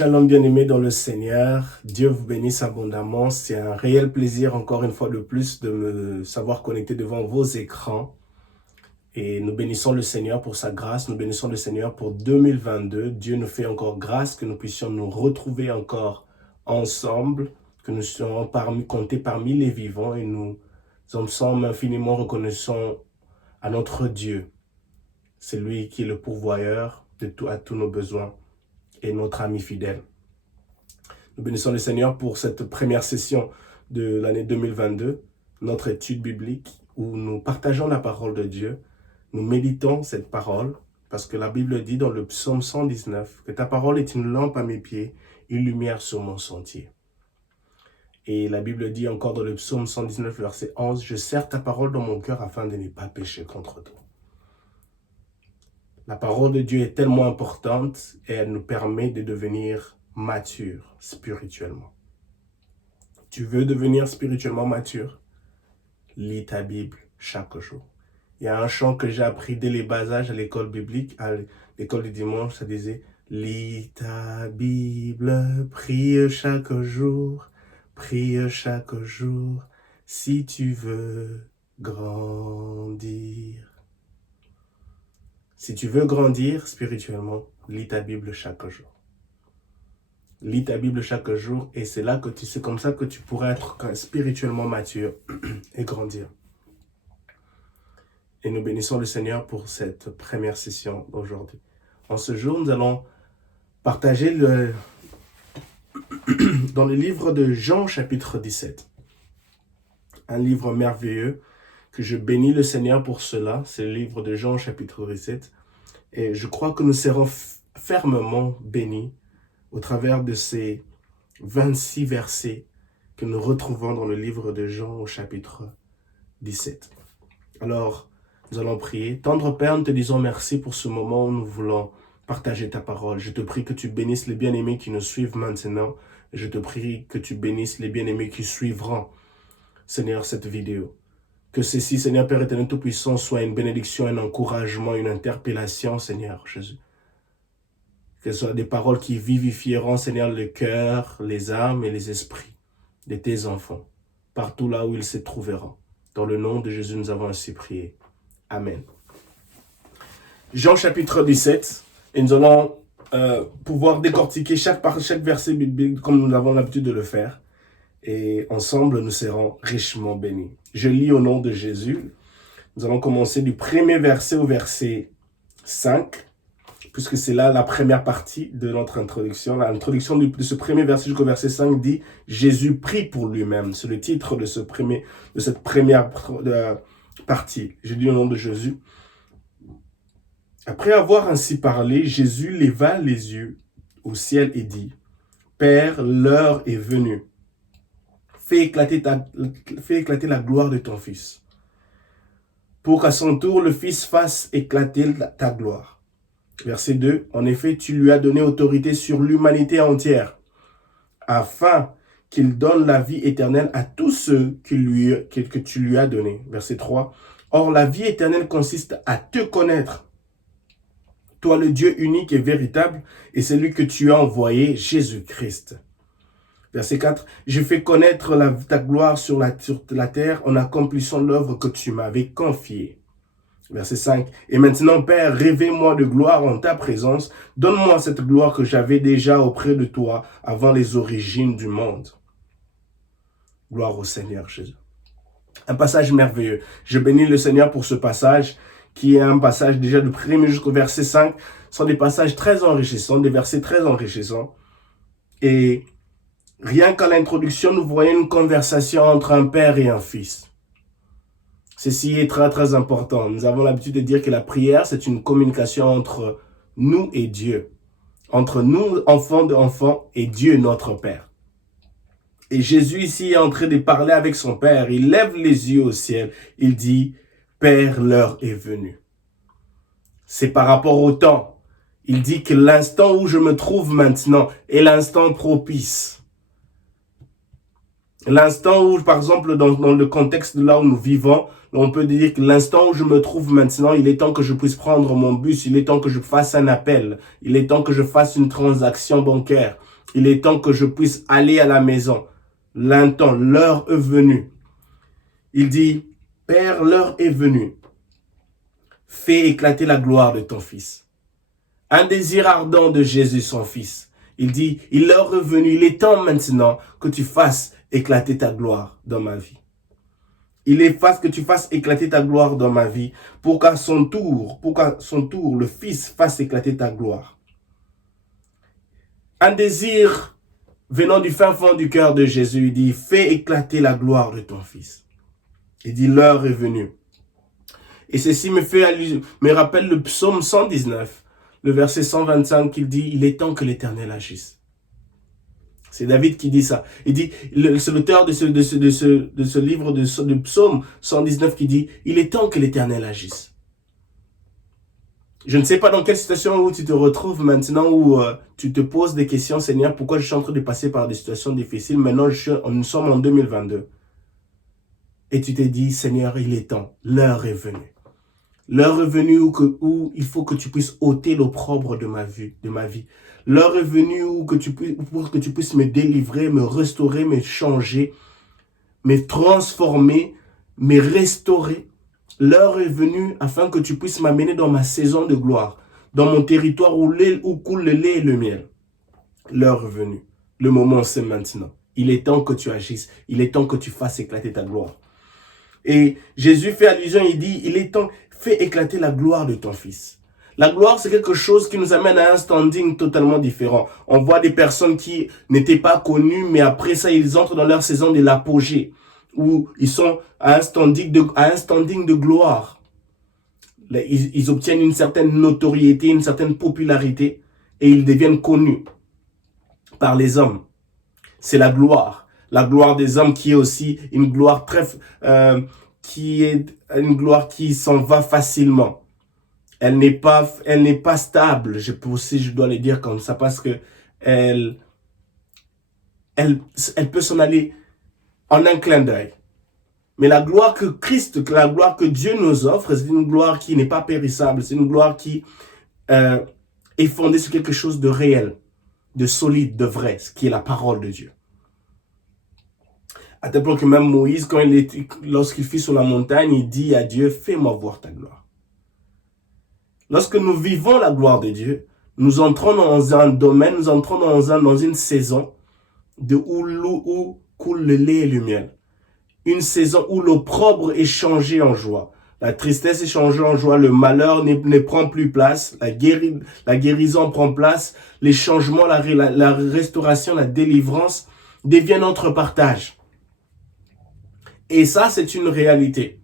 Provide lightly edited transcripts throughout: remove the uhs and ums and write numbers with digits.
Shalom bien-aimés dans le Seigneur, Dieu vous bénisse abondamment. C'est un réel plaisir encore une fois de plus de me savoir connecté devant vos écrans. Et nous bénissons le Seigneur pour sa grâce, nous bénissons le Seigneur pour 2022. Dieu nous fait encore grâce que nous puissions nous retrouver encore ensemble, que nous soyons comptés parmi les vivants et nous sommes infiniment reconnaissants à notre Dieu. C'est lui qui est le pourvoyeur à tous nos besoins et notre ami fidèle. Nous bénissons le Seigneur pour cette première session de l'année 2022, notre étude biblique où nous partageons la parole de Dieu, nous méditons cette parole parce que la Bible dit dans le psaume 119 que ta parole est une lampe à mes pieds, une lumière sur mon sentier. Et la Bible dit encore dans le psaume 119 verset 11, je serre ta parole dans mon cœur afin de ne pas pécher contre toi. La parole de Dieu est tellement importante et elle nous permet de devenir matures spirituellement. Tu veux devenir spirituellement mature? Lis ta Bible chaque jour. Il y a un chant que j'ai appris dès les bas âges à l'école biblique, à l'école du dimanche, ça disait « Lis ta Bible, prie chaque jour, si tu veux grandir. » Si tu veux grandir spirituellement, lis ta Bible chaque jour. Lis ta Bible chaque jour et c'est comme ça que tu pourras être spirituellement mature et grandir. Et nous bénissons le Seigneur pour cette première session d'aujourd'hui. En ce jour, nous allons partager dans le livre de Jean chapitre 17. Un livre merveilleux que je bénis le Seigneur pour cela. C'est le livre de Jean chapitre 17. Et je crois que nous serons fermement bénis au travers de ces 26 versets que nous retrouvons dans le livre de Jean au chapitre 17. Alors, nous allons prier. Tendre Père, nous te disons merci pour ce moment où nous voulons partager ta parole. Je te prie que tu bénisses les bien-aimés qui nous suivent maintenant. Et je te prie que tu bénisses les bien-aimés qui suivront, Seigneur, cette vidéo. Que ceci, Seigneur Père éternel Tout-Puissant, soit une bénédiction, un encouragement, une interpellation, Seigneur Jésus. Que ce soit des paroles qui vivifieront, Seigneur, le cœur, les âmes et les esprits de tes enfants, partout là où ils se trouveront. Dans le nom de Jésus, nous avons ainsi prié. Amen. Jean chapitre 17, et nous allons pouvoir décortiquer chaque verset biblique comme nous avons l'habitude de le faire. Et ensemble, nous serons richement bénis. Je lis au nom de Jésus. Nous allons commencer du premier verset au verset 5, puisque c'est là la première partie de notre introduction. L'introduction de ce premier verset jusqu'au verset 5 dit « Jésus prie pour lui-même ». C'est le titre de cette première partie. Je lis au nom de Jésus. Après avoir ainsi parlé, Jésus leva les yeux au ciel et dit « Père, l'heure est venue. Fais éclater la gloire de ton Fils, pour qu'à son tour le Fils fasse éclater ta gloire. » Verset 2. En effet, tu lui as donné autorité sur l'humanité entière, afin qu'il donne la vie éternelle à tous ceux que tu lui as donnés. Verset 3. Or, la vie éternelle consiste à te connaître, toi le Dieu unique et véritable, et celui que tu as envoyé, Jésus-Christ. Verset 4, « Je fais connaître ta gloire sur la terre en accomplissant l'œuvre que tu m'avais confiée. » Verset 5, « Et maintenant, Père, revêt-moi de gloire en ta présence. Donne-moi cette gloire que j'avais déjà auprès de toi avant les origines du monde. » Gloire au Seigneur Jésus. Un passage merveilleux. Je bénis le Seigneur pour ce passage qui est un passage déjà du premier jusqu'au verset 5. Ce sont des passages très enrichissants, des versets très enrichissants. Et rien qu'à l'introduction, nous voyons une conversation entre un père et un fils. Ceci est très très important. Nous avons l'habitude de dire que la prière, c'est une communication entre nous et Dieu. Entre nous, enfants d'enfants, et Dieu, notre Père. Et Jésus ici est en train de parler avec son Père. Il lève les yeux au ciel. Il dit, « Père, l'heure est venue. » C'est par rapport au temps. Il dit que l'instant où je me trouve maintenant est l'instant propice. L'instant où, par exemple, dans le contexte de là où nous vivons, on peut dire que l'instant où je me trouve maintenant, il est temps que je puisse prendre mon bus, il est temps que je fasse un appel, il est temps que je fasse une transaction bancaire. Il est temps que je puisse aller à la maison. L'instant, l'heure est venue. Il dit, Père, l'heure est venue. Fais éclater la gloire de ton Fils. Un désir ardent de Jésus, son Fils. Il dit, il est revenu, il est temps maintenant que tu fasses éclater ta gloire dans ma vie. Il est temps que tu fasses éclater ta gloire dans ma vie pour qu'à son tour, le Fils fasse éclater ta gloire. Un désir venant du fin fond du cœur de Jésus, il dit, fais éclater la gloire de ton Fils. Il dit, l'heure est venue. Et ceci me rappelle le psaume 119, le verset 125, qu'il dit, il est temps que l'Éternel agisse. C'est David qui dit ça. Il dit, c'est l'auteur de ce livre de psaume 119 qui dit, il est temps que l'Éternel agisse. Je ne sais pas dans quelle situation où tu te retrouves maintenant, où tu te poses des questions, Seigneur, pourquoi je suis en train de passer par des situations difficiles. Maintenant, nous sommes en 2022. Et tu t'es dit, Seigneur, il est temps, l'heure est venue. L'heure est venue où il faut que tu puisses ôter l'opprobre de ma vie. L'heure est venue pour que tu puisses me délivrer, me restaurer, me changer, me transformer, me restaurer. L'heure est venue afin que tu puisses m'amener dans ma saison de gloire, dans mon territoire où coule le lait et le miel. L'heure est venue. Le moment, c'est maintenant. Il est temps que tu agisses. Il est temps que tu fasses éclater ta gloire. Et Jésus fait allusion, il dit, il est temps, fais éclater la gloire de ton Fils. La gloire, c'est quelque chose qui nous amène à un standing totalement différent. On voit des personnes qui n'étaient pas connues, mais après ça, ils entrent dans leur saison de l'apogée, où ils sont à un standing de gloire. Ils obtiennent une certaine notoriété, une certaine popularité, et ils deviennent connus par les hommes. C'est la gloire. La gloire des hommes qui est aussi une gloire qui s'en va facilement. Elle n'est pas stable, je dois le dire comme ça, parce que elle peut s'en aller en un clin d'œil. Mais la gloire que Dieu nous offre, c'est une gloire qui n'est pas périssable, c'est une gloire qui est fondée sur quelque chose de réel, de solide, de vrai, ce qui est la parole de Dieu. À tel point que même Moïse, lorsqu'il fut sur la montagne, il dit à Dieu, fais-moi voir ta gloire. Lorsque nous vivons la gloire de Dieu, nous entrons dans un domaine, nous entrons dans une saison où coule le lait et le miel. Une saison où l'opprobre est changé en joie. La tristesse est changée en joie, le malheur ne prend plus place, la guérison prend place, les changements, la restauration, la délivrance deviennent notre partage. Et ça, c'est une réalité,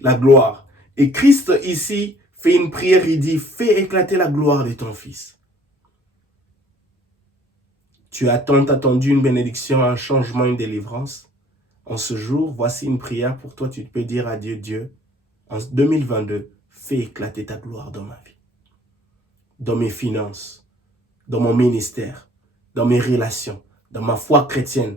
la gloire. Et Christ ici fait une prière, il dit, fais éclater la gloire de ton Fils. Tu as tant attendu une bénédiction, un changement, une délivrance. En ce jour, voici une prière pour toi. Tu peux dire à Dieu, Dieu, en 2022, fais éclater ta gloire dans ma vie, dans mes finances, dans mon ministère, dans mes relations, dans ma foi chrétienne,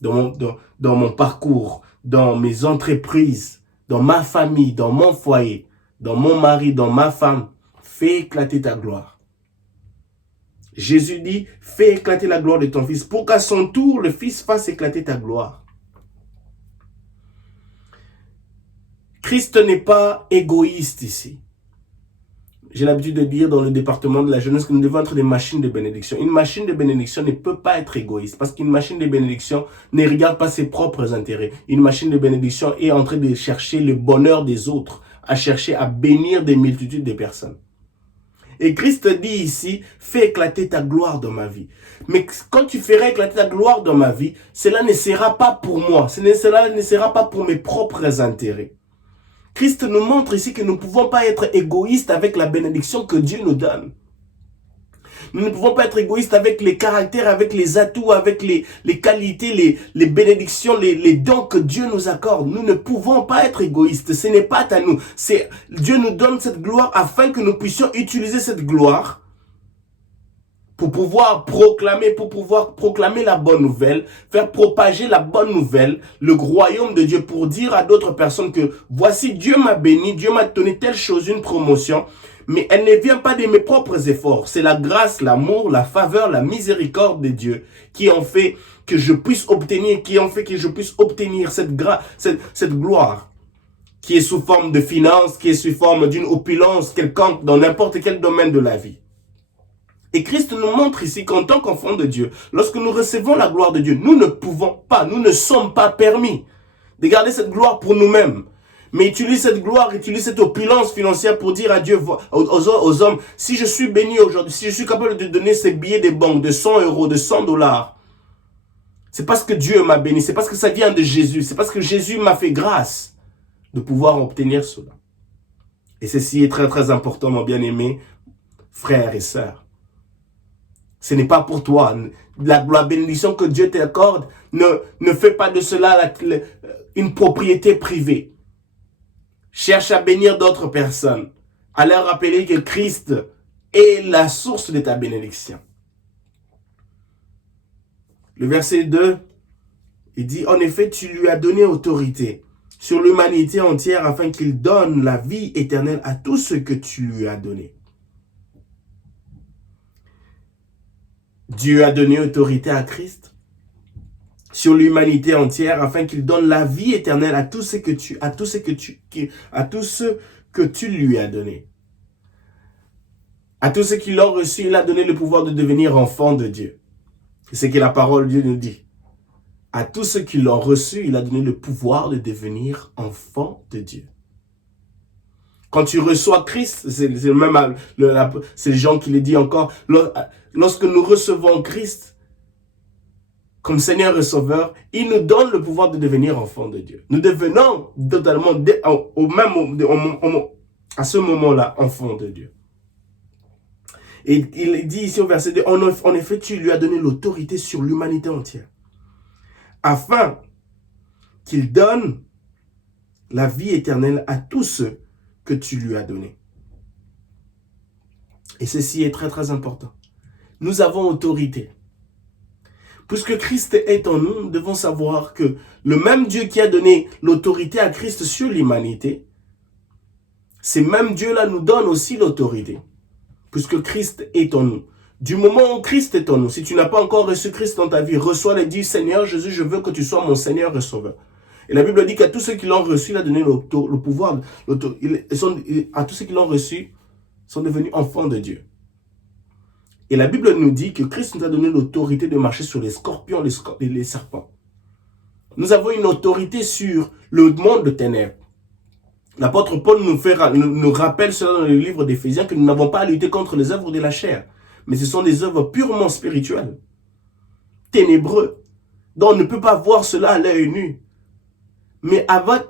dans mon parcours, dans mes entreprises, dans ma famille, dans mon foyer, dans mon mari, dans ma femme. Fais éclater ta gloire. Jésus dit, fais éclater la gloire de ton Fils, pour qu'à son tour, le Fils fasse éclater ta gloire. Christ n'est pas égoïste ici. J'ai l'habitude de dire dans le département de la jeunesse que nous devons être des machines de bénédiction. Une machine de bénédiction ne peut pas être égoïste parce qu'une machine de bénédiction ne regarde pas ses propres intérêts. Une machine de bénédiction est en train de chercher le bonheur des autres, à chercher à bénir des multitudes de personnes. Et Christ dit ici, fais éclater ta gloire dans ma vie. Mais quand tu feras éclater ta gloire dans ma vie, cela ne sera pas pour moi, cela ne sera pas pour mes propres intérêts. Christ nous montre ici que nous ne pouvons pas être égoïstes avec la bénédiction que Dieu nous donne. Nous ne pouvons pas être égoïstes avec les caractères, avec les atouts, avec les qualités, les bénédictions, les dons que Dieu nous accorde. Nous ne pouvons pas être égoïstes. Ce n'est pas à nous. Dieu nous donne cette gloire afin que nous puissions utiliser cette gloire pour pouvoir proclamer la bonne nouvelle, faire propager la bonne nouvelle, le royaume de Dieu, pour dire à d'autres personnes que voici Dieu m'a béni, Dieu m'a donné telle chose, une promotion, mais elle ne vient pas de mes propres efforts. C'est la grâce, l'amour, la faveur, la miséricorde de Dieu qui ont fait que je puisse obtenir, cette gloire qui est sous forme de finances, qui est sous forme d'une opulence quelconque dans n'importe quel domaine de la vie. Et Christ nous montre ici qu'en tant qu'enfants de Dieu, lorsque nous recevons la gloire de Dieu, nous ne pouvons pas, nous ne sommes pas permis de garder cette gloire pour nous-mêmes. Mais utilise cette gloire, utilise cette opulence financière pour dire à Dieu, aux hommes, si je suis béni aujourd'hui, si je suis capable de donner ces billets des banques de 100 euros, de 100 dollars, c'est parce que Dieu m'a béni, c'est parce que ça vient de Jésus, c'est parce que Jésus m'a fait grâce de pouvoir obtenir cela. Et ceci est très très important, mon bien-aimé, frères et sœurs. Ce n'est pas pour toi. La bénédiction que Dieu t'accorde ne fait pas de cela une propriété privée. Cherche à bénir d'autres personnes, à leur rappeler que Christ est la source de ta bénédiction. Le verset 2, il dit, en effet, tu lui as donné autorité sur l'humanité entière afin qu'il donne la vie éternelle à tout ce que tu lui as donné. Dieu a donné autorité à Christ sur l'humanité entière afin qu'il donne la vie éternelle à tout ce que tu lui as donné. À tous ceux qui l'ont reçu, il a donné le pouvoir de devenir enfants de Dieu. C'est ce que la parole de Dieu nous dit. À tous ceux qui l'ont reçu, il a donné le pouvoir de devenir enfants de Dieu. Quand tu reçois Christ, c'est Jean qui le dit encore, lorsque nous recevons Christ comme Seigneur et Sauveur, il nous donne le pouvoir de devenir enfants de Dieu. Nous devenons totalement, à ce moment-là, enfants de Dieu. Et il dit ici au verset 2, en effet, tu lui as donné l'autorité sur l'humanité entière, afin qu'il donne la vie éternelle à tous ceux que tu lui as donné. Et ceci est très très important. Nous avons autorité. Puisque Christ est en nous, nous devons savoir que le même Dieu qui a donné l'autorité à Christ sur l'humanité, ce même Dieu-là nous donne aussi l'autorité. Puisque Christ est en nous. Du moment où Christ est en nous, si tu n'as pas encore reçu Christ dans ta vie, reçois-le et dis, Seigneur Jésus, je veux que tu sois mon Seigneur et Sauveur. Et la Bible dit qu'à tous ceux qui l'ont reçu, il a donné le pouvoir. À tous ceux qui l'ont reçu, sont devenus enfants de Dieu. Et la Bible nous dit que Christ nous a donné l'autorité de marcher sur les scorpions et les serpents. Nous avons une autorité sur le monde de ténèbres. L'apôtre Paul nous rappelle cela dans le livre d'Éphésiens que nous n'avons pas à lutter contre les œuvres de la chair, mais ce sont des œuvres purement spirituelles, ténébreux, dont on ne peut pas voir cela à l'œil nu. Mais avec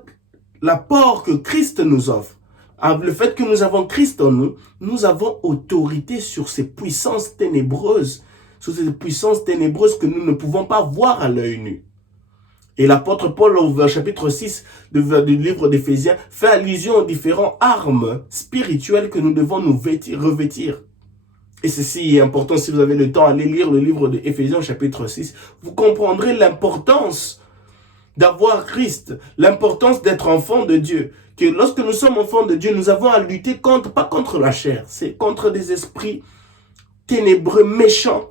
l'apport que Christ nous offre, avec le fait que nous avons Christ en nous, nous avons autorité sur ces puissances ténébreuses, que nous ne pouvons pas voir à l'œil nu. Et l'apôtre Paul, au chapitre 6 du livre d'Éphésiens, fait allusion aux différentes armes spirituelles que nous devons nous revêtir. Et ceci est important, si vous avez le temps, allez lire le livre d'Éphésiens, chapitre 6. Vous comprendrez l'importance d'avoir Christ, l'importance d'être enfant de Dieu. Que lorsque nous sommes enfants de Dieu, nous avons à lutter pas contre la chair, c'est contre des esprits ténébreux, méchants,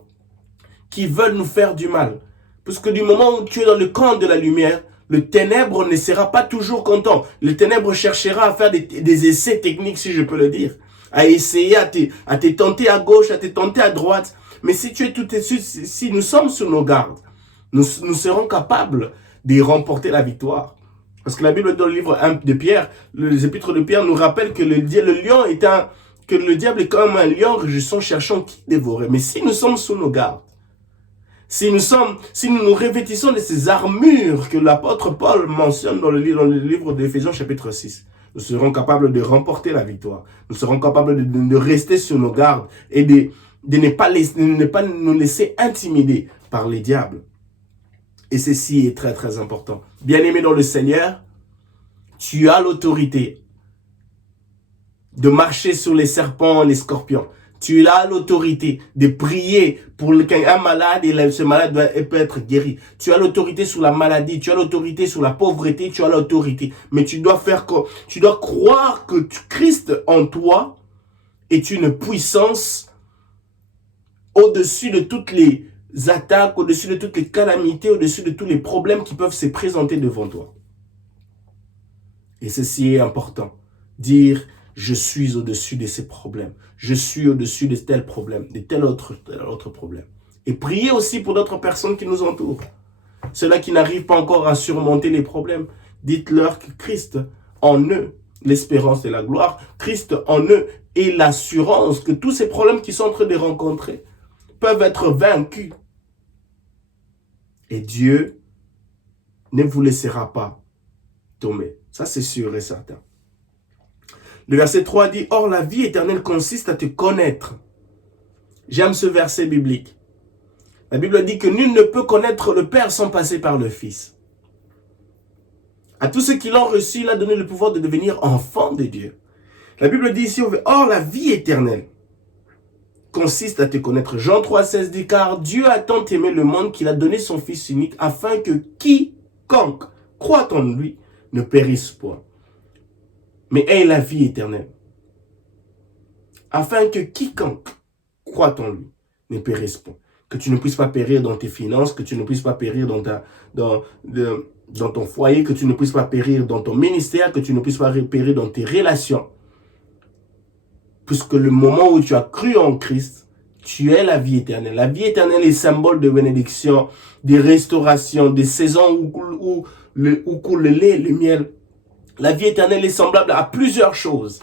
qui veulent nous faire du mal. Parce que du moment où tu es dans le camp de la lumière, le ténèbre ne sera pas toujours content. Le ténèbre cherchera à faire des essais techniques, si je peux le dire. À essayer, à te tenter à gauche, à te tenter à droite. Mais si si nous sommes sur nos gardes, nous serons capables de remporter la victoire. Parce que la Bible dans le livre 1 de Pierre, les épîtres de Pierre nous rappellent que le diable est comme un lion rugissant cherchant qui dévorer. Mais si nous sommes sous nos gardes, si nous nous revêtissons de ces armures que l'apôtre Paul mentionne dans le livre d'Éphésiens chapitre 6, nous serons capables de remporter la victoire. Nous serons capables de rester sur nos gardes et de ne pas nous laisser intimider par les diables. Et ceci est très très important. Bien-aimé dans le Seigneur, tu as l'autorité de marcher sur les serpents et les scorpions. Tu as l'autorité de prier pour un malade et ce malade peut être guéri. Tu as l'autorité sur la maladie, tu as l'autorité sur la pauvreté, tu as l'autorité. Mais tu dois croire que Christ en toi est une puissance au-dessus de toutes les attaques, au-dessus de toutes les calamités, au-dessus de tous les problèmes qui peuvent se présenter devant toi. Et ceci est important. Dire, je suis au-dessus de ces problèmes. Je suis au-dessus de tel problème, de tel autre problème. Et prier aussi pour d'autres personnes qui nous entourent. Ceux-là qui n'arrivent pas encore à surmonter les problèmes. Dites-leur que Christ en eux, l'espérance et la gloire, Christ en eux est l'assurance que tous ces problèmes qu'ils sont en train de rencontrer peuvent être vaincus. Et Dieu ne vous laissera pas tomber. Ça, c'est sûr et certain. Le verset 3 dit, « Or, la vie éternelle consiste à te connaître. » J'aime ce verset biblique. La Bible dit que nul ne peut connaître le Père sans passer par le Fils. À tous ceux qui l'ont reçu, il a donné le pouvoir de devenir enfants de Dieu. La Bible dit ici, « Or, la vie éternelle consiste à te connaître. » Jean 3,16 dit, « Car Dieu a tant aimé le monde qu'il a donné son Fils unique, afin que quiconque croit en lui ne périsse point, mais ait la vie éternelle. » Afin que quiconque croit en lui ne périsse point. Que tu ne puisses pas périr dans tes finances, que tu ne puisses pas périr dans ton foyer, que tu ne puisses pas périr dans ton ministère, que tu ne puisses pas périr dans tes relations. Puisque le moment où tu as cru en Christ, tu es la vie éternelle. La vie éternelle est symbole de bénédiction, de restauration, des saisons où coule le lait, le miel. La vie éternelle est semblable à plusieurs choses.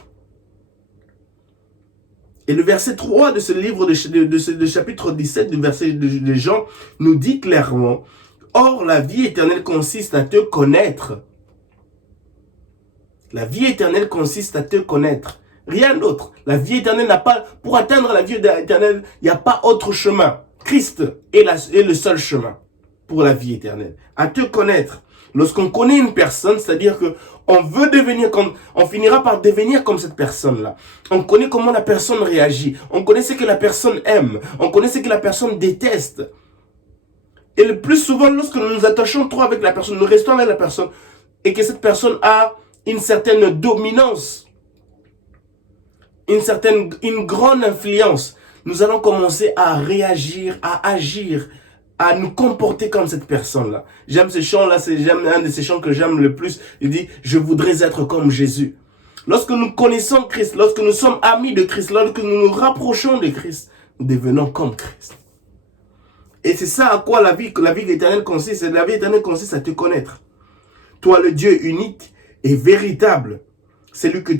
Et le verset 3 de ce livre de chapitre 17 du verset de Jean nous dit clairement, « Or, la vie éternelle consiste à te connaître. » La vie éternelle consiste à te connaître. Rien d'autre. La vie éternelle n'a pas... Pour atteindre la vie éternelle, il n'y a pas autre chemin. Christ est le seul chemin pour la vie éternelle. À te connaître. Lorsqu'on connaît une personne, c'est-à-dire que on finira par devenir comme cette personne-là. On connaît comment la personne réagit. On connaît ce que la personne aime. On connaît ce que la personne déteste. Et le plus souvent, lorsque nous nous attachons trop avec la personne, nous restons avec la personne, et que cette personne a une certaine dominance, une grande influence, nous allons commencer à réagir, à agir, à nous comporter comme cette personne-là. J'aime ce chant-là, j'aime un de ces chants que j'aime le plus. Il dit, je voudrais être comme Jésus. Lorsque nous connaissons Christ, lorsque nous sommes amis de Christ, lorsque nous nous rapprochons de Christ, nous devenons comme Christ. Et c'est ça à quoi la vie éternelle consiste. La vie éternelle consiste à te connaître. Toi, le Dieu unique et véritable, celui que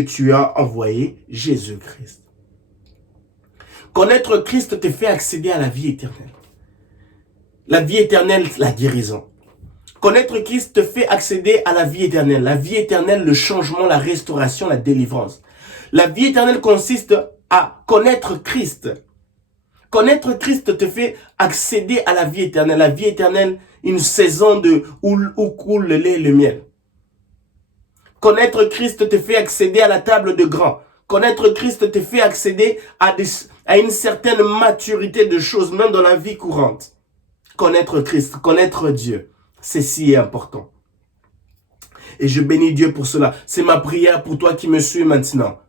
tu as envoyé, Jésus-Christ. Connaître Christ te fait accéder à la vie éternelle. La vie éternelle, la guérison. Connaître Christ te fait accéder à la vie éternelle. La vie éternelle, le changement, la restauration, la délivrance. La vie éternelle consiste à connaître Christ. Connaître Christ te fait accéder à la vie éternelle. La vie éternelle, une saison où coule le lait et le miel. Connaître Christ te fait accéder à la table de grands. Connaître Christ te fait accéder à une certaine maturité de choses, même dans la vie courante. Connaître Christ, connaître Dieu, c'est si important. Et je bénis Dieu pour cela. C'est ma prière pour toi qui me suis maintenant.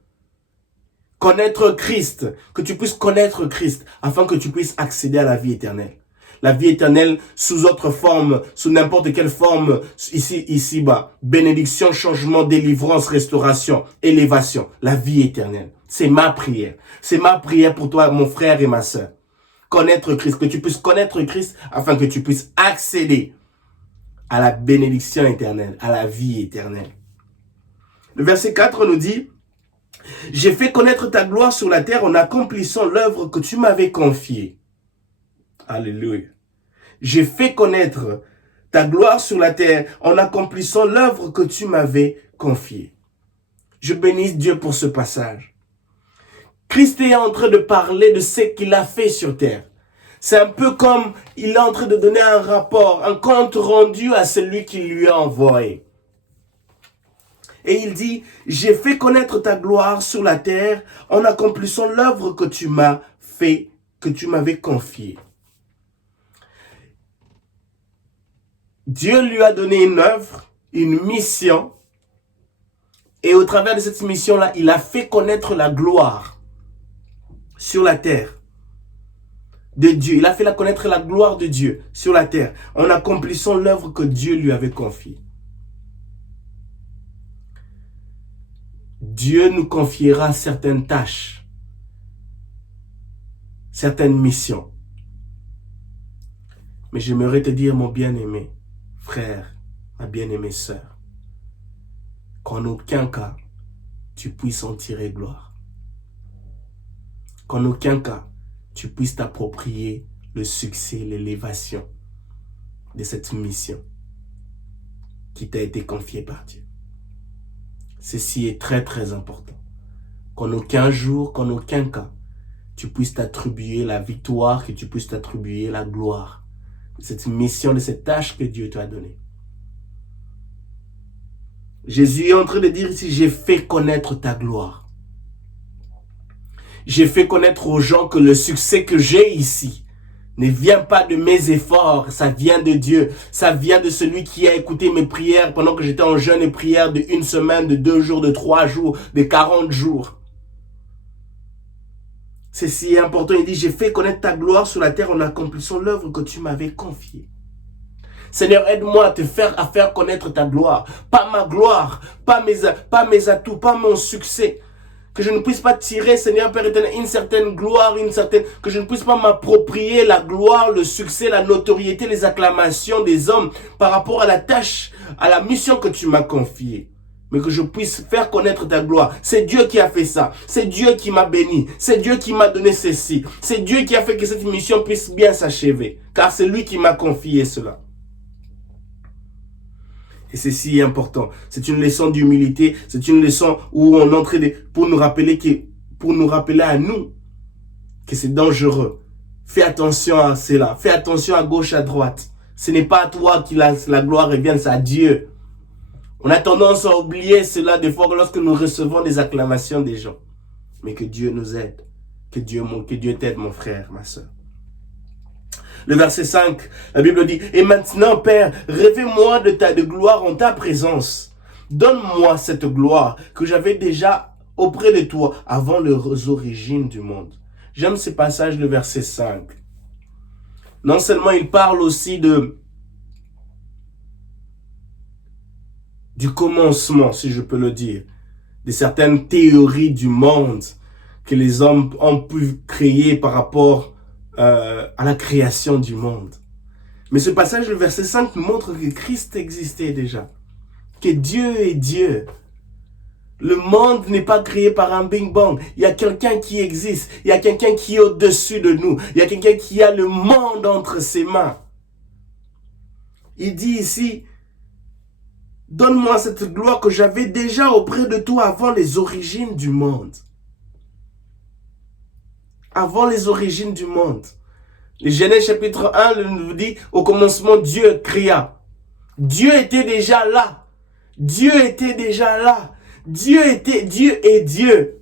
Connaître Christ, que tu puisses connaître Christ, afin que tu puisses accéder à la vie éternelle. La vie éternelle sous autre forme, sous n'importe quelle forme, ici-bas. Bénédiction, changement, délivrance, restauration, élévation. La vie éternelle. C'est ma prière. C'est ma prière pour toi, mon frère et ma sœur. Connaître Christ, que tu puisses connaître Christ, afin que tu puisses accéder à la bénédiction éternelle, à la vie éternelle. Le verset 4 nous dit, « J'ai fait connaître ta gloire sur la terre en accomplissant l'œuvre que tu m'avais confiée. » Alléluia. J'ai fait connaître ta gloire sur la terre en accomplissant l'œuvre que tu m'avais confiée. Je bénis Dieu pour ce passage. Christ est en train de parler de ce qu'il a fait sur terre. C'est un peu comme il est en train de donner un rapport, un compte rendu à celui qui lui a envoyé. Et il dit, j'ai fait connaître ta gloire sur la terre en accomplissant l'œuvre que tu m'as fait, que tu m'avais confiée. Dieu lui a donné une œuvre, une mission, Et au travers de cette mission-là, il a fait connaître la gloire sur la terre de Dieu. Il a fait connaître la gloire de Dieu sur la terre en accomplissant l'œuvre que Dieu lui avait confiée. Dieu nous confiera certaines tâches, certaines missions. Mais j'aimerais te dire, mon bien-aimé frère, ma bien-aimée sœur, qu'en aucun cas, tu puisses en tirer gloire. Qu'en aucun cas, tu puisses t'approprier le succès, l'élévation de cette mission qui t'a été confiée par Dieu. Ceci est très très important. Qu'en aucun jour, qu'en aucun cas, tu puisses t'attribuer la victoire, que tu puisses t'attribuer la gloire de cette mission, de cette tâche que Dieu t'a donnée. Jésus est en train de dire ici, j'ai fait connaître ta gloire. J'ai fait connaître aux gens que le succès que j'ai ici ne vient pas de mes efforts, ça vient de Dieu. Ça vient de celui qui a écouté mes prières pendant que j'étais en jeûne et prière de 1 semaine, de 2 jours, de 3 jours, de 40 jours. C'est si important. Il dit, j'ai fait connaître ta gloire sur la terre en accomplissant l'œuvre que tu m'avais confiée. Seigneur, aide-moi à faire connaître ta gloire. Pas ma gloire, pas mes atouts, pas mon succès. Que je ne puisse pas tirer, Seigneur Père éternel, une certaine gloire, que je ne puisse pas m'approprier la gloire, le succès, la notoriété, les acclamations des hommes par rapport à la tâche, à la mission que tu m'as confiée. Mais que je puisse faire connaître ta gloire. C'est Dieu qui a fait ça. C'est Dieu qui m'a béni. C'est Dieu qui m'a donné ceci. C'est Dieu qui a fait que cette mission puisse bien s'achever. Car c'est lui qui m'a confié cela. Et c'est si important. C'est une leçon d'humilité. C'est une leçon où on entre pour nous rappeler à nous que c'est dangereux. Fais attention à cela. Fais attention à gauche, à droite. Ce n'est pas à toi que la gloire revient, c'est à Dieu. On a tendance à oublier cela des fois lorsque nous recevons des acclamations des gens. Mais que Dieu nous aide. Que Dieu t'aide, mon frère, ma soeur. Le verset 5, la Bible dit, « Et maintenant, Père, revêt-moi de gloire en ta présence. Donne-moi cette gloire que j'avais déjà auprès de toi avant les origines du monde. » J'aime ce passage, le verset 5. Non seulement il parle aussi du commencement, si je peux le dire, de certaines théories du monde que les hommes ont pu créer par rapport à la création du monde. Mais ce passage, le verset 5, nous montre que Christ existait déjà. Que Dieu est Dieu. Le monde n'est pas créé par un Big Bang. Il y a quelqu'un qui existe. Il y a quelqu'un qui est au-dessus de nous. Il y a quelqu'un qui a le monde entre ses mains. Il dit ici, « Donne-moi cette gloire que j'avais déjà auprès de toi avant les origines du monde. » Avant les origines du monde. Le Genèse chapitre 1 nous dit, au commencement, Dieu créa. Dieu était déjà là. Dieu était déjà là. Dieu est Dieu.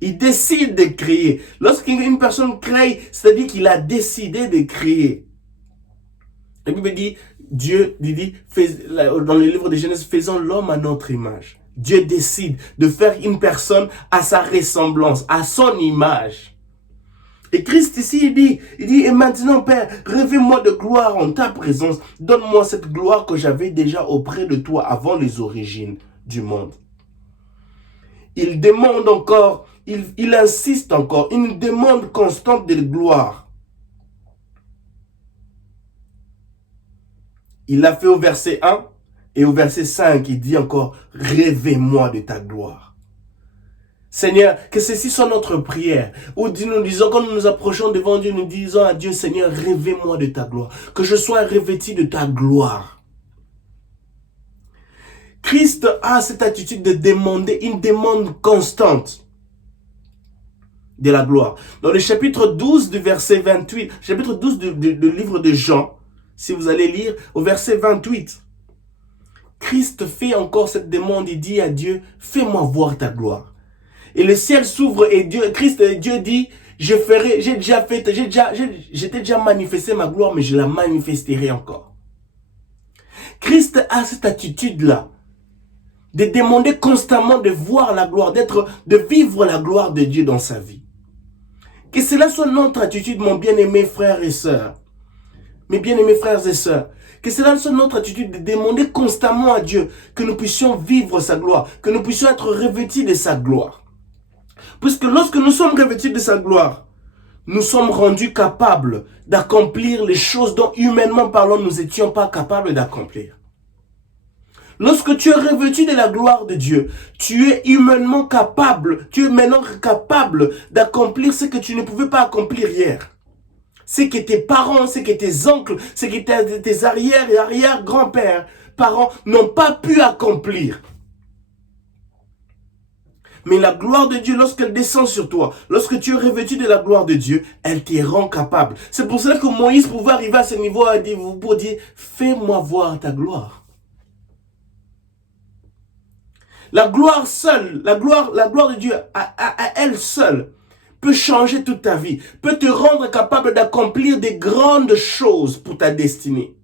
Il décide de créer. Lorsqu'une personne crée, c'est-à-dire qu'il a décidé de créer. La Bible dit, Dieu dit, dans le livre de Genèse, faisons l'homme à notre image. Dieu décide de faire une personne à sa ressemblance, à son image. Et Christ ici, il dit, et maintenant Père, revêt-moi de gloire en ta présence. Donne-moi cette gloire que j'avais déjà auprès de toi avant les origines du monde. Il demande encore, il insiste encore, une demande constante de gloire. Il l'a fait au verset 1 et au verset 5, il dit encore, revêt-moi de ta gloire. Seigneur, que ceci soit notre prière. Ou nous disons, quand nous nous approchons devant Dieu, nous disons à Dieu, Seigneur, revêt-moi de ta gloire. Que je sois revêtu de ta gloire. Christ a cette attitude de demander, une demande constante de la gloire. Dans le chapitre 12 du verset 28, chapitre 12 du livre de Jean, si vous allez lire, au verset 28, Christ fait encore cette demande, il dit à Dieu, fais-moi voir ta gloire. Et le ciel s'ouvre et Dieu dit, j'ai déjà manifesté ma gloire, mais je la manifesterai encore. Christ a cette attitude-là de demander constamment de voir la gloire, de vivre la gloire de Dieu dans sa vie. Que cela soit notre attitude, mon bien-aimé frère et sœur. Mes bien-aimés frères et sœurs, que cela soit notre attitude de demander constamment à Dieu que nous puissions vivre sa gloire, que nous puissions être revêtus de sa gloire. Puisque lorsque nous sommes revêtus de sa gloire, nous sommes rendus capables d'accomplir les choses dont humainement parlant nous n'étions pas capables d'accomplir. Lorsque tu es revêtu de la gloire de Dieu, tu es humainement capable, tu es maintenant capable d'accomplir ce que tu ne pouvais pas accomplir hier. Ce que tes parents, ce que tes oncles, ce que tes arrière et arrière-grands-pères, parents n'ont pas pu accomplir. Mais la gloire de Dieu, lorsqu'elle descend sur toi, lorsque tu es revêtu de la gloire de Dieu, elle te rend capable. C'est pour cela que Moïse pouvait arriver à ce niveau pour dire, fais-moi voir ta gloire. La gloire seule, la gloire de Dieu à elle seule, peut changer toute ta vie, peut te rendre capable d'accomplir des grandes choses pour ta destinée.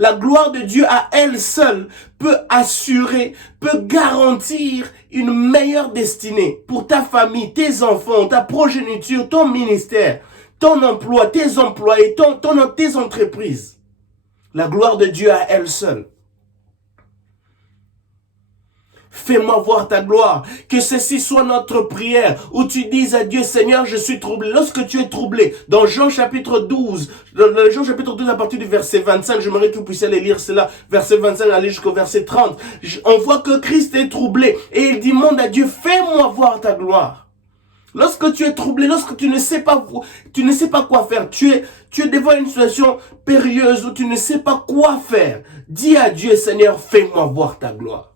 La gloire de Dieu à elle seule peut assurer, peut garantir une meilleure destinée pour ta famille, tes enfants, ta progéniture, ton ministère, ton emploi, tes employés, tes entreprises. La gloire de Dieu à elle seule. Fais-moi voir ta gloire. Que ceci soit notre prière. Où tu dises à Dieu, Seigneur, je suis troublé. Lorsque tu es troublé, dans Jean chapitre 12, dans Jean chapitre 12 à partir du verset 25, j'aimerais que vous puissiez aller lire cela, verset 25 aller jusqu'au verset 30. On voit que Christ est troublé et il demande à Dieu, fais-moi voir ta gloire. Lorsque tu es troublé, lorsque tu ne sais pas quoi faire, tu es devant une situation périlleuse où tu ne sais pas quoi faire, dis à Dieu, Seigneur, fais-moi voir ta gloire.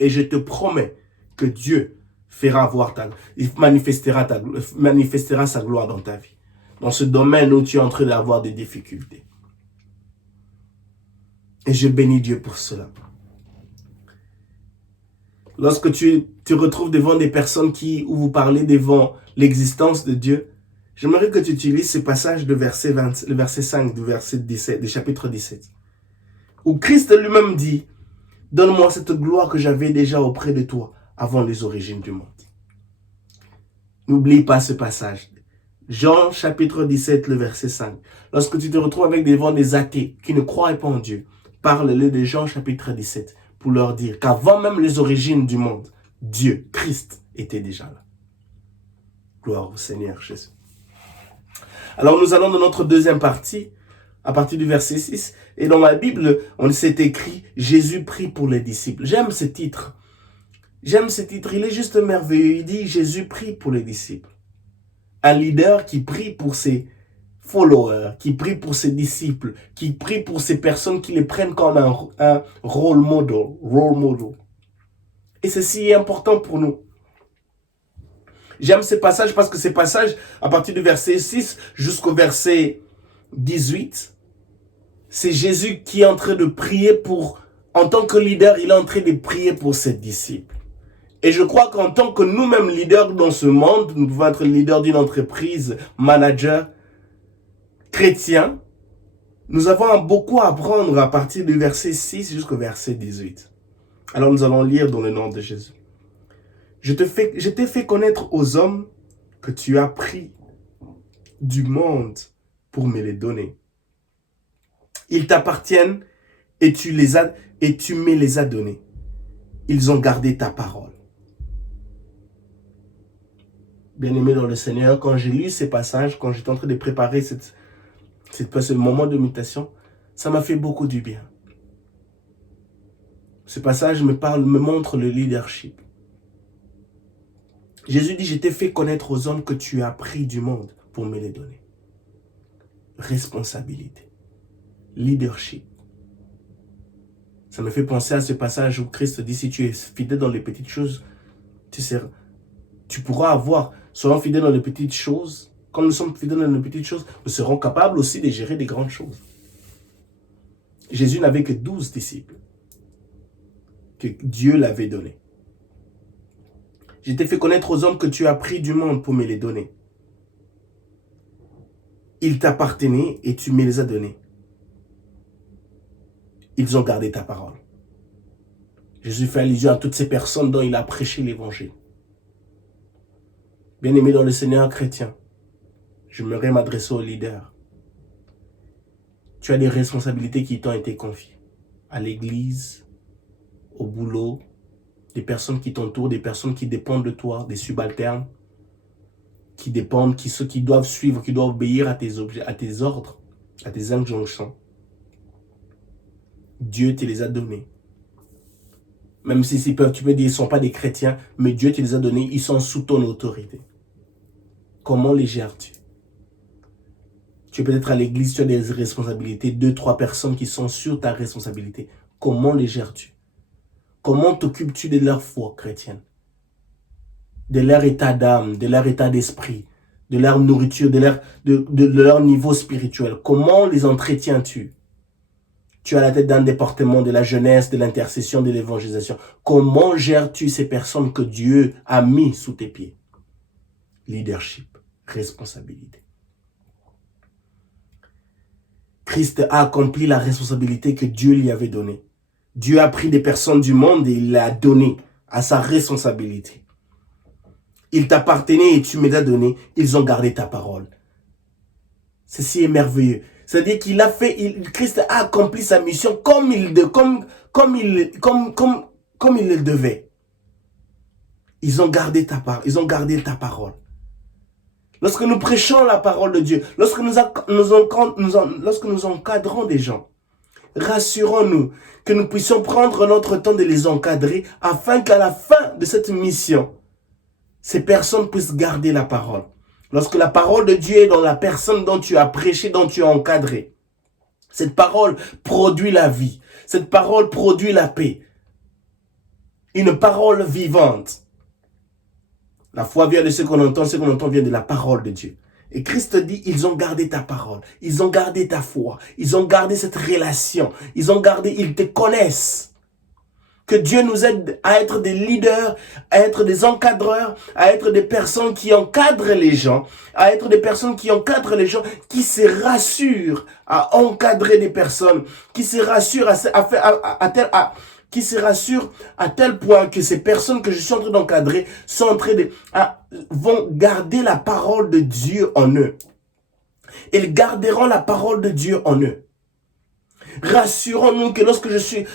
Et je te promets que Dieu il manifestera sa gloire dans ta vie. Dans ce domaine où tu es en train d'avoir des difficultés. Et je bénis Dieu pour cela. Lorsque tu te retrouves devant des personnes où vous parlez devant l'existence de Dieu, j'aimerais que tu utilises ce passage de le verset 5 du verset 17, du chapitre 17. Où Christ lui-même dit, donne-moi cette gloire que j'avais déjà auprès de toi avant les origines du monde. N'oublie pas ce passage. Jean chapitre 17, le verset 5. Lorsque tu te retrouves devant des athées qui ne croient pas en Dieu, parle-le de Jean chapitre 17 pour leur dire qu'avant même les origines du monde, Dieu, Christ, était déjà là. Gloire au Seigneur Jésus. Alors nous allons dans notre deuxième partie, à partir du verset 6. Et dans ma Bible, on s'est écrit « Jésus prie pour les disciples ». J'aime ce titre. J'aime ce titre, il est juste merveilleux. Il dit « Jésus prie pour les disciples ». Un leader qui prie pour ses followers, qui prie pour ses disciples, qui prie pour ces personnes qui les prennent comme un role model. Et ceci est important pour nous. J'aime ces passages parce que ces passages, à partir du verset 6 jusqu'au verset 18, c'est Jésus qui est en train de prier en tant que leader, il est en train de prier pour ses disciples. Et je crois qu'en tant que nous-mêmes leaders dans ce monde, nous pouvons être leaders d'une entreprise, manager, chrétien, nous avons beaucoup à apprendre à partir du verset 6 jusqu'au verset 18. Alors nous allons lire dans le nom de Jésus. Je t'ai fait connaître aux hommes que tu as pris du monde pour me les donner. Ils t'appartiennent et tu me les as donnés. Ils ont gardé ta parole. Bien-aimé dans le Seigneur, quand j'ai lu ces passages, quand j'étais en train de préparer ce moment de méditation, ça m'a fait beaucoup du bien. Ce passage me montre le leadership. Jésus dit, je t'ai fait connaître aux hommes que tu as pris du monde pour me les donner. Responsabilité. Leadership. Ça me fait penser à ce passage où Christ dit, si tu es fidèle dans les petites choses, tu pourras avoir, soyons fidèles dans les petites choses. Quand nous sommes fidèles dans les petites choses, nous serons capables aussi de gérer des grandes choses. Jésus n'avait que 12 disciples que Dieu l'avait donné. Je t'ai fait connaître aux hommes que tu as pris du monde pour me les donner. Ils t'appartenaient et tu me les as donnés. Ils ont gardé ta parole. Jésus fait allusion à toutes ces personnes dont il a prêché l'évangile. Bien-aimé dans le Seigneur chrétien, j'aimerais m'adresser aux leaders. Tu as des responsabilités qui t'ont été confiées. À l'église, au boulot, des personnes qui t'entourent, des personnes qui dépendent de toi, des subalternes, qui dépendent, ceux qui doivent suivre, qui doivent obéir à tes ordres, à tes injonctions. Dieu te les a donnés. Même si tu peux dire qu'ils ne sont pas des chrétiens, mais Dieu te les a donnés, ils sont sous ton autorité. Comment les gères-tu? Tu es peut-être à l'église, tu as des responsabilités, 2, 3 personnes qui sont sur ta responsabilité. Comment les gères-tu? Comment t'occupes-tu de leur foi chrétienne? De leur état d'âme, de leur état d'esprit, de leur nourriture, de leur niveau spirituel? Comment les entretiens-tu? Tu as la tête d'un département de la jeunesse, de l'intercession, de l'évangélisation. Comment gères-tu ces personnes que Dieu a mis sous tes pieds? Leadership, responsabilité. Christ a accompli la responsabilité que Dieu lui avait donnée. Dieu a pris des personnes du monde et il l'a donné à sa responsabilité. Il t'appartenait et tu me l'as donné. Ils ont gardé ta parole. Ceci est merveilleux. C'est-à-dire qu'il a fait, Christ a accompli sa mission comme il le devait. Ils ont gardé ta parole. Ils ont gardé ta parole. Lorsque nous prêchons la parole de Dieu, lorsque nous encadrons des gens, rassurons-nous que nous puissions prendre notre temps de les encadrer afin qu'à la fin de cette mission, ces personnes puissent garder la parole. Lorsque la parole de Dieu est dans la personne dont tu as prêché, dont tu as encadré, cette parole produit la vie. Cette parole produit la paix. Une parole vivante. La foi vient de ce qu'on entend vient de la parole de Dieu. Et Christ dit, ils ont gardé ta parole, ils ont gardé ta foi, ils ont gardé cette relation, ils te connaissent. Que Dieu nous aide à être des leaders, à être des encadreurs, à être des personnes qui encadrent les gens, à être des personnes qui encadrent les gens, qui se rassurent à encadrer des personnes, qui se rassurent qui se rassurent à tel point que ces personnes que je suis en train d'encadrer vont garder la parole de Dieu en eux. Ils garderont la parole de Dieu en eux. Rassurons-nous que lorsque tu es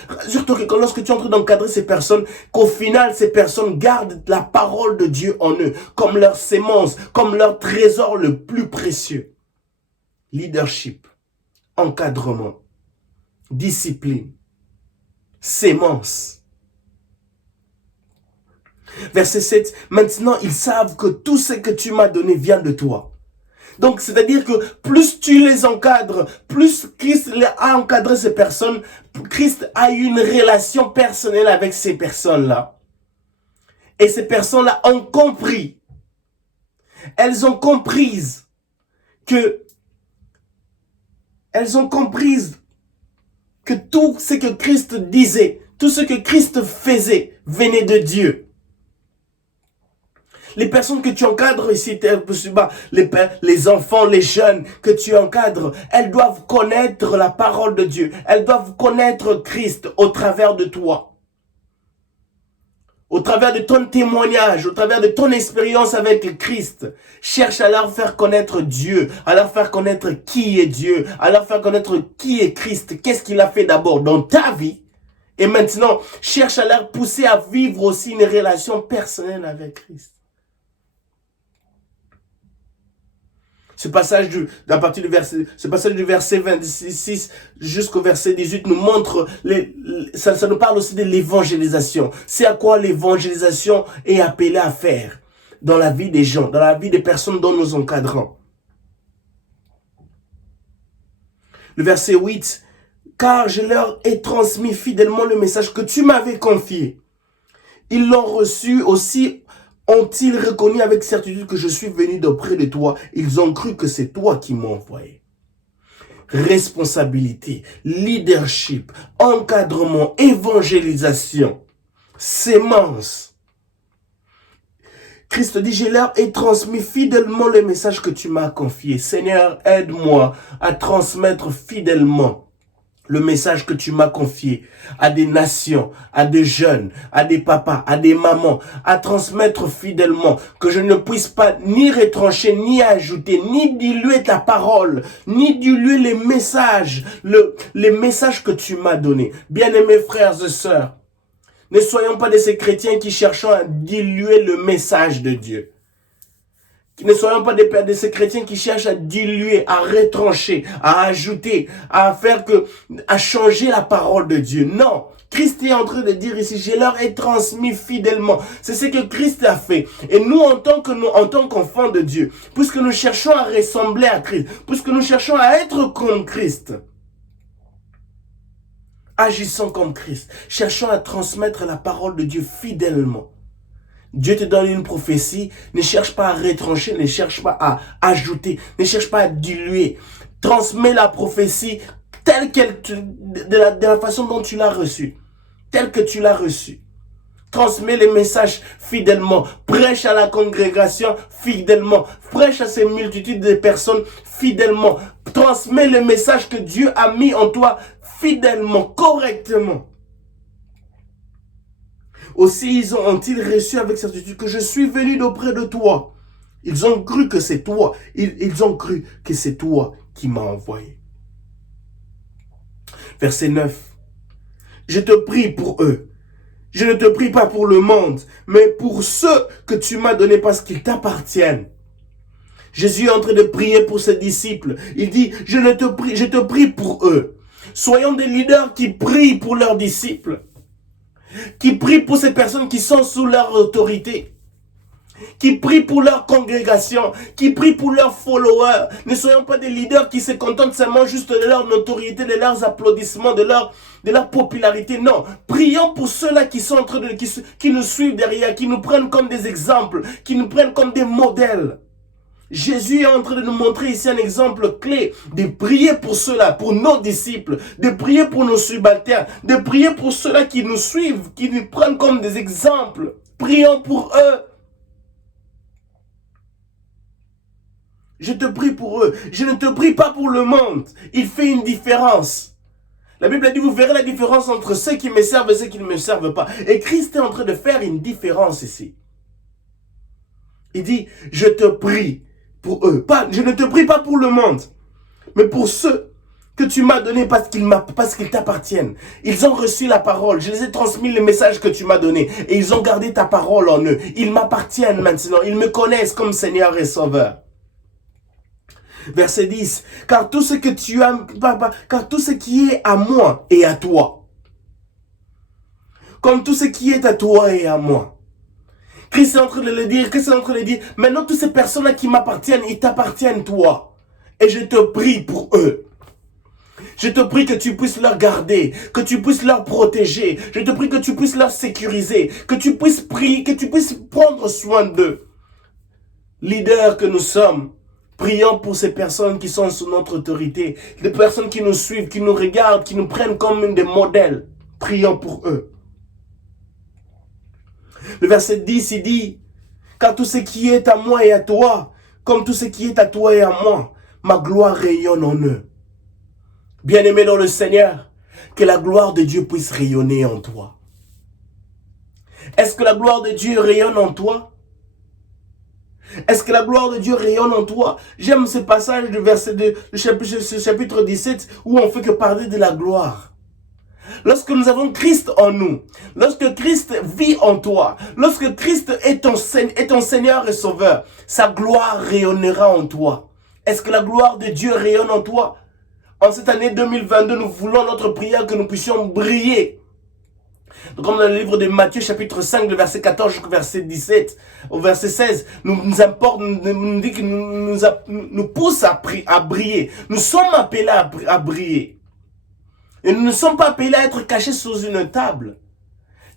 en train d'encadrer ces personnes, qu'au final, ces personnes gardent la parole de Dieu en eux, comme leur sémence, comme leur trésor le plus précieux. Leadership, encadrement, discipline, sémence. Verset 7, maintenant ils savent que tout ce que tu m'as donné vient de toi. Donc, c'est-à-dire que plus tu les encadres, plus Christ a encadré ces personnes, Christ a eu une relation personnelle avec ces personnes-là. Et ces personnes-là ont compris. Elles ont compris que tout ce que Christ disait, tout ce que Christ faisait venait de Dieu. Les personnes que tu encadres ici, les enfants, les jeunes que tu encadres, elles doivent connaître la parole de Dieu. Elles doivent connaître Christ au travers de toi. Au travers de ton témoignage, au travers de ton expérience avec Christ. Cherche à leur faire connaître Dieu, à leur faire connaître qui est Dieu, à leur faire connaître qui est Christ, qu'est-ce qu'il a fait d'abord dans ta vie. Et maintenant, cherche à leur pousser à vivre aussi une relation personnelle avec Christ. Ce passage du verset 26 jusqu'au verset 18 nous montre, ça nous parle aussi de l'évangélisation. C'est à quoi l'évangélisation est appelée à faire dans la vie des gens, dans la vie des personnes dont nous encadrons. Le verset 8, car je leur ai transmis fidèlement le message que tu m'avais confié. Ils l'ont reçu aussi. Ont-ils reconnu avec certitude que je suis venu d'auprès de toi? Ils ont cru que c'est toi qui m'as envoyé. Responsabilité, leadership, encadrement, évangélisation, sémence. Christ dit, je leur ai transmis fidèlement le message que tu m'as confié. Seigneur, aide-moi à transmettre fidèlement le message que tu m'as confié à des nations, à des jeunes, à des papas, à des mamans, à transmettre fidèlement, que je ne puisse pas ni retrancher, ni ajouter, ni diluer ta parole, ni diluer les messages que tu m'as donnés. Bien-aimés frères et sœurs, ne soyons pas de ces chrétiens qui cherchent à diluer le message de Dieu. Ne soyons pas de ces chrétiens qui cherchent à diluer, à retrancher, à ajouter, à changer la parole de Dieu. Non, Christ est en train de dire ici, je leur ai transmis fidèlement. C'est ce que Christ a fait. Et nous, en tant qu'enfants de Dieu, puisque nous cherchons à ressembler à Christ, puisque nous cherchons à être comme Christ, agissons comme Christ, cherchons à transmettre la parole de Dieu fidèlement. Dieu te donne une prophétie, ne cherche pas à retrancher, ne cherche pas à ajouter, ne cherche pas à diluer. Transmets la prophétie telle qu'elle, de la façon dont tu l'as reçue, telle que tu l'as reçue. Transmets les messages fidèlement, prêche à la congrégation fidèlement, prêche à ces multitudes de personnes fidèlement. Transmets le message que Dieu a mis en toi fidèlement, correctement. Aussi ont-ils reçu avec certitude que je suis venu d'auprès de toi. Ils ont cru que c'est toi. Ils ont cru que c'est toi qui m'as envoyé. Verset 9. Je te prie pour eux. Je ne te prie pas pour le monde, mais pour ceux que tu m'as donnés parce qu'ils t'appartiennent. Jésus est en train de prier pour ses disciples. Il dit, je te prie pour eux. Soyons des leaders qui prient pour leurs disciples. Qui prient pour ces personnes qui sont sous leur autorité, qui prient pour leur congrégation, qui prient pour leurs followers. Ne soyons pas des leaders qui se contentent seulement juste de leur notoriété, de leurs applaudissements, de leur popularité. Non, prions pour ceux-là qui sont en train de, qui nous suivent derrière, qui nous prennent comme des exemples, qui nous prennent comme des modèles. Jésus est en train de nous montrer ici un exemple clé, de prier pour ceux-là, pour nos disciples, de prier pour nos subalternes, de prier pour ceux-là qui nous suivent, qui nous prennent comme des exemples. Prions pour eux. Je te prie pour eux. Je ne te prie pas pour le monde. Il fait une différence. La Bible a dit, vous verrez la différence entre ceux qui me servent et ceux qui ne me servent pas. Et Christ est en train de faire une différence ici. Il dit, je te prie pour eux. Je ne te prie pas pour le monde, mais pour ceux que tu m'as donnés parce qu'ils t'appartiennent. Ils ont reçu la parole. Je les ai transmis le message que tu m'as donné. Et ils ont gardé ta parole en eux. Ils m'appartiennent maintenant. Ils me connaissent comme Seigneur et Sauveur. Verset 10. Car tout ce qui est à moi et à toi. Comme tout ce qui est à toi et à moi. Christ est en train de le dire, maintenant toutes ces personnes-là qui m'appartiennent, ils t'appartiennent toi. Et je te prie pour eux. Je te prie que tu puisses leur garder, que tu puisses leur protéger. Je te prie que tu puisses leur sécuriser, que tu puisses prier, que tu puisses prendre soin d'eux. Leaders que nous sommes, prions pour ces personnes qui sont sous notre autorité, des personnes qui nous suivent, qui nous regardent, qui nous prennent comme des modèles. Prions pour eux. Le verset 10, il dit, car tout ce qui est à moi et à toi, comme tout ce qui est à toi et à moi, ma gloire rayonne en eux. Bien-aimé dans le Seigneur, que la gloire de Dieu puisse rayonner en toi. Est-ce que la gloire de Dieu rayonne en toi? Est-ce que la gloire de Dieu rayonne en toi? J'aime ce passage du verset de chapitre 17 où on fait que parler de la gloire. Lorsque nous avons Christ en nous, lorsque Christ vit en toi, lorsque Christ est ton Seigneur et Sauveur, sa gloire rayonnera en toi. Est-ce que la gloire de Dieu rayonne en toi? En cette année 2022, nous voulons notre prière que nous puissions briller. Donc, comme dans le livre de Matthieu, chapitre 5, le verset 14 jusqu'au verset 17, au verset 16, nous dit que nous pousse à briller. Nous sommes appelés à briller. Et nous ne sommes pas appelés à être cachés sous une table.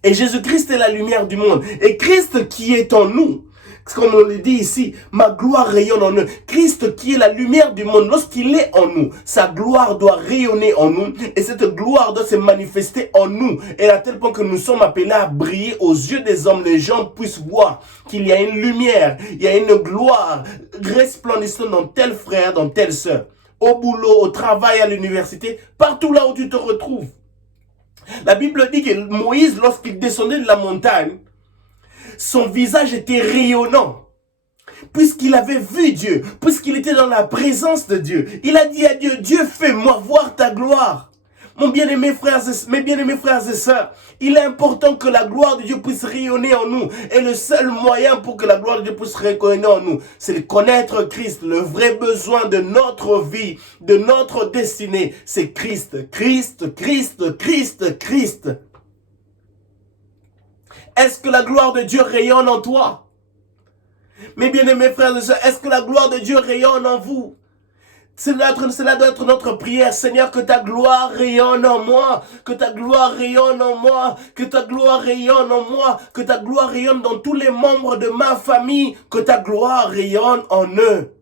Et Jésus-Christ est la lumière du monde. Et Christ qui est en nous, comme on le dit ici, ma gloire rayonne en eux. Christ qui est la lumière du monde, lorsqu'il est en nous, sa gloire doit rayonner en nous. Et cette gloire doit se manifester en nous. Et à tel point que nous sommes appelés à briller aux yeux des hommes. Les gens puissent voir qu'il y a une lumière, il y a une gloire resplendissante dans tel frère, dans telle sœur. au boulot, au travail, à l'université, partout là où tu te retrouves. La Bible dit que Moïse, lorsqu'il descendait de la montagne, son visage était rayonnant. Puisqu'il avait vu Dieu, puisqu'il était dans la présence de Dieu, il a dit à Dieu, Dieu, fais-moi voir ta gloire. Mes bien-aimés frères et sœurs, il est important que la gloire de Dieu puisse rayonner en nous. Et le seul moyen pour que la gloire de Dieu puisse rayonner en nous, c'est de connaître Christ. Le vrai besoin de notre vie, de notre destinée, c'est Christ, Christ, Christ, Christ, Christ. Est-ce que la gloire de Dieu rayonne en toi? Mes bien-aimés frères et sœurs, est-ce que la gloire de Dieu rayonne en vous? Cela doit être notre prière. Seigneur, que ta gloire rayonne en moi. Que ta gloire rayonne en moi. Que ta gloire rayonne en moi. Que ta gloire rayonne dans tous les membres de ma famille. Que ta gloire rayonne en eux.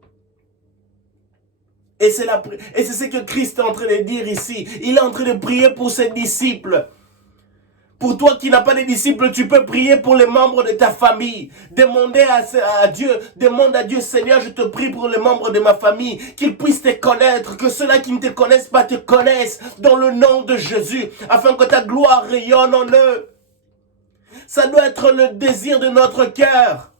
Et c'est ce que Christ est en train de dire ici. Il est en train de prier pour ses disciples. Pour toi qui n'as pas de disciples, tu peux prier pour les membres de ta famille. Demandez à Dieu, demande à Dieu, Seigneur, je te prie pour les membres de ma famille, qu'ils puissent te connaître, que ceux-là qui ne te connaissent pas te connaissent dans le nom de Jésus, afin que ta gloire rayonne en eux. Ça doit être le désir de notre cœur.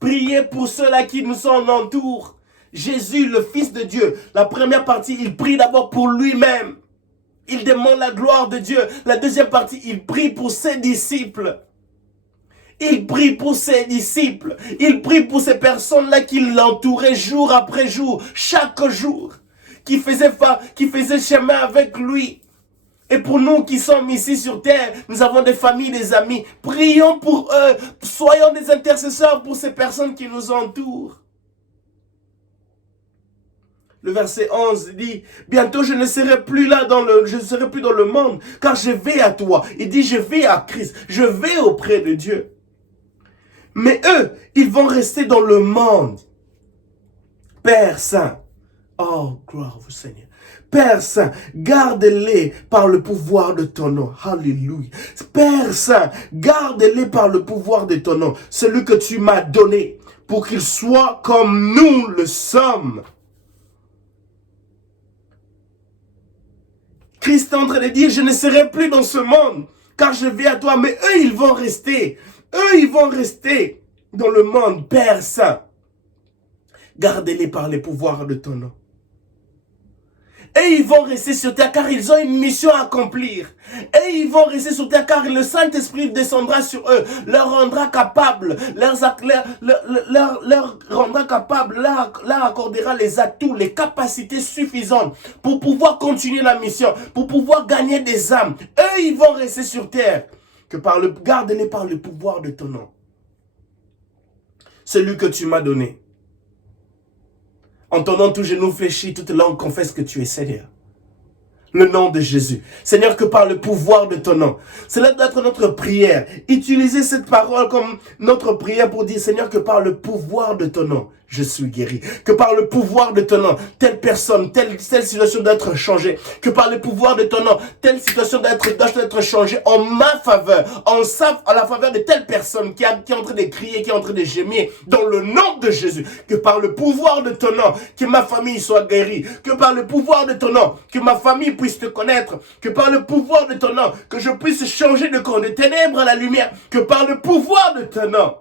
Prier pour ceux-là qui nous entourent. Jésus, le Fils de Dieu, la première partie, il prie d'abord pour lui-même. Il demande la gloire de Dieu. La deuxième partie, il prie pour ses disciples. Il prie pour ses disciples. Il prie pour ces personnes-là qui l'entouraient jour après jour, chaque jour, qui faisaient chemin avec lui. Et pour nous qui sommes ici sur terre, nous avons des familles, des amis. Prions pour eux. Soyons des intercesseurs pour ces personnes qui nous entourent. Le verset 11 dit, bientôt je ne serai plus là je ne serai plus dans le monde, car je vais à toi. Il dit, je vais à Christ, je vais auprès de Dieu. Mais eux, ils vont rester dans le monde. Père Saint, oh, gloire au Seigneur. Père Saint, garde-les par le pouvoir de ton nom. Alléluia. Père Saint, garde-les par le pouvoir de ton nom. Celui que tu m'as donné, pour qu'ils soient comme nous le sommes. Christ est en train de dire, je ne serai plus dans ce monde, car je vais à toi. Mais eux, ils vont rester. Eux, ils vont rester dans le monde. Père Saint, garde-les par les pouvoirs de ton nom. Et ils vont rester sur terre car ils ont une mission à accomplir. Et ils vont rester sur terre car le Saint-Esprit descendra sur eux, leur rendra capable, leur rendra capable, leur accordera les atouts, les capacités suffisantes pour pouvoir continuer la mission, pour pouvoir gagner des âmes. Eux, ils vont rester sur terre. Garde-les par le pouvoir de ton nom. Celui que tu m'as donné. Entendons tout genou fléchi, toute langue confesse que tu es Seigneur. Le nom de Jésus. Seigneur, que par le pouvoir de ton nom. Cela doit être notre prière. Utilisez cette parole comme notre prière pour dire, Seigneur, que par le pouvoir de ton nom, je suis guéri. Que par le pouvoir de ton nom, telle personne, telle situation doit être changée. Que par le pouvoir de ton nom, telle situation doit être changée en ma faveur, à la faveur de telle personne qui est en train de crier, qui est en train de gémir, dans le nom de Jésus. Que par le pouvoir de ton nom, que ma famille soit guérie. Que par le pouvoir de ton nom, que ma famille puisse te connaître. Que par le pouvoir de ton nom, que je puisse changer de corps de ténèbres à la lumière. Que par le pouvoir de ton nom,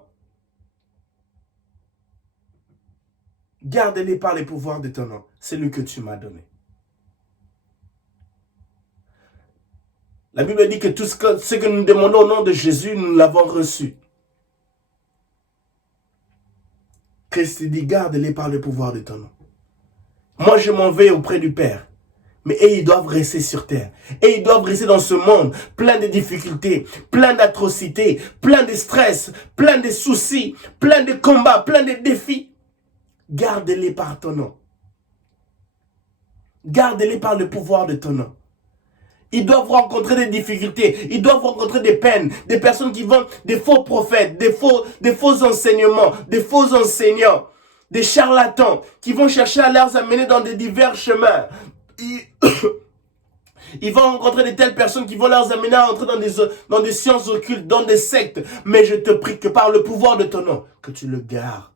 garde-les par les pouvoirs de ton nom. C'est lui que tu m'as donné. La Bible dit que tout ce que nous demandons au nom de Jésus, nous l'avons reçu. Christ dit, garde-les par le pouvoir de ton nom. Moi, je m'en vais auprès du Père. Mais ils doivent rester sur terre. Et ils doivent rester dans ce monde plein de difficultés, plein d'atrocités, plein de stress, plein de soucis, plein de combats, plein de défis. Garde-les par ton nom. Garde-les par le pouvoir de ton nom. Ils doivent rencontrer des difficultés, ils doivent rencontrer des peines, des personnes qui vont, des faux prophètes, des faux enseignements, des faux enseignants, des charlatans qui vont chercher à les amener dans des divers chemins. Ils vont rencontrer de telles personnes qui vont les amener à entrer dans des sciences occultes, dans des sectes. Mais je te prie que par le pouvoir de ton nom, que tu le gardes.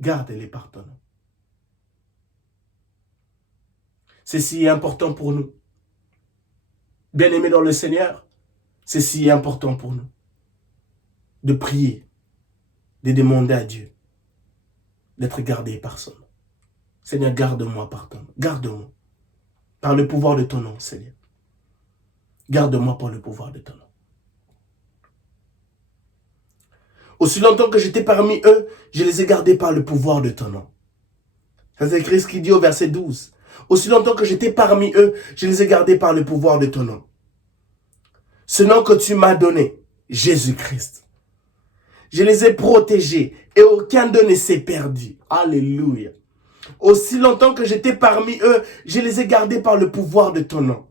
Garde-les par ton nom. C'est si important pour nous. Bien-aimés dans le Seigneur, c'est si important pour nous de prier, de demander à Dieu d'être gardé par son nom. Seigneur, garde-moi par ton nom. Garde-moi par le pouvoir de ton nom, Seigneur. Garde-moi par le pouvoir de ton nom. Aussi longtemps que j'étais parmi eux, je les ai gardés par le pouvoir de ton nom. C'est Christ qui dit au verset 12. Aussi longtemps que j'étais parmi eux, je les ai gardés par le pouvoir de ton nom. Ce nom que tu m'as donné, Jésus-Christ. Je les ai protégés et aucun d'eux ne s'est perdu. Alléluia. Aussi longtemps que j'étais parmi eux, je les ai gardés par le pouvoir de ton nom.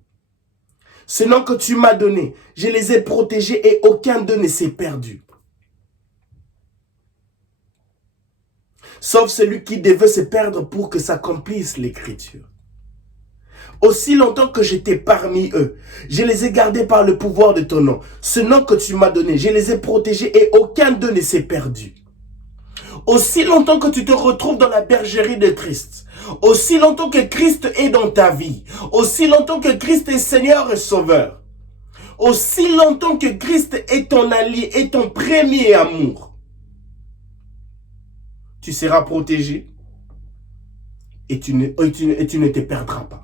Ce nom que tu m'as donné, je les ai protégés et aucun d'eux ne s'est perdu. Sauf celui qui devait se perdre pour que s'accomplisse l'écriture. Aussi longtemps que j'étais parmi eux, je les ai gardés par le pouvoir de ton nom. Ce nom que tu m'as donné, je les ai protégés et aucun d'eux ne s'est perdu. Aussi longtemps que tu te retrouves dans la bergerie de Christ, aussi longtemps que Christ est dans ta vie, aussi longtemps que Christ est Seigneur et Sauveur, aussi longtemps que Christ est ton allié, est ton premier amour, tu seras protégé et tu ne te perdras pas.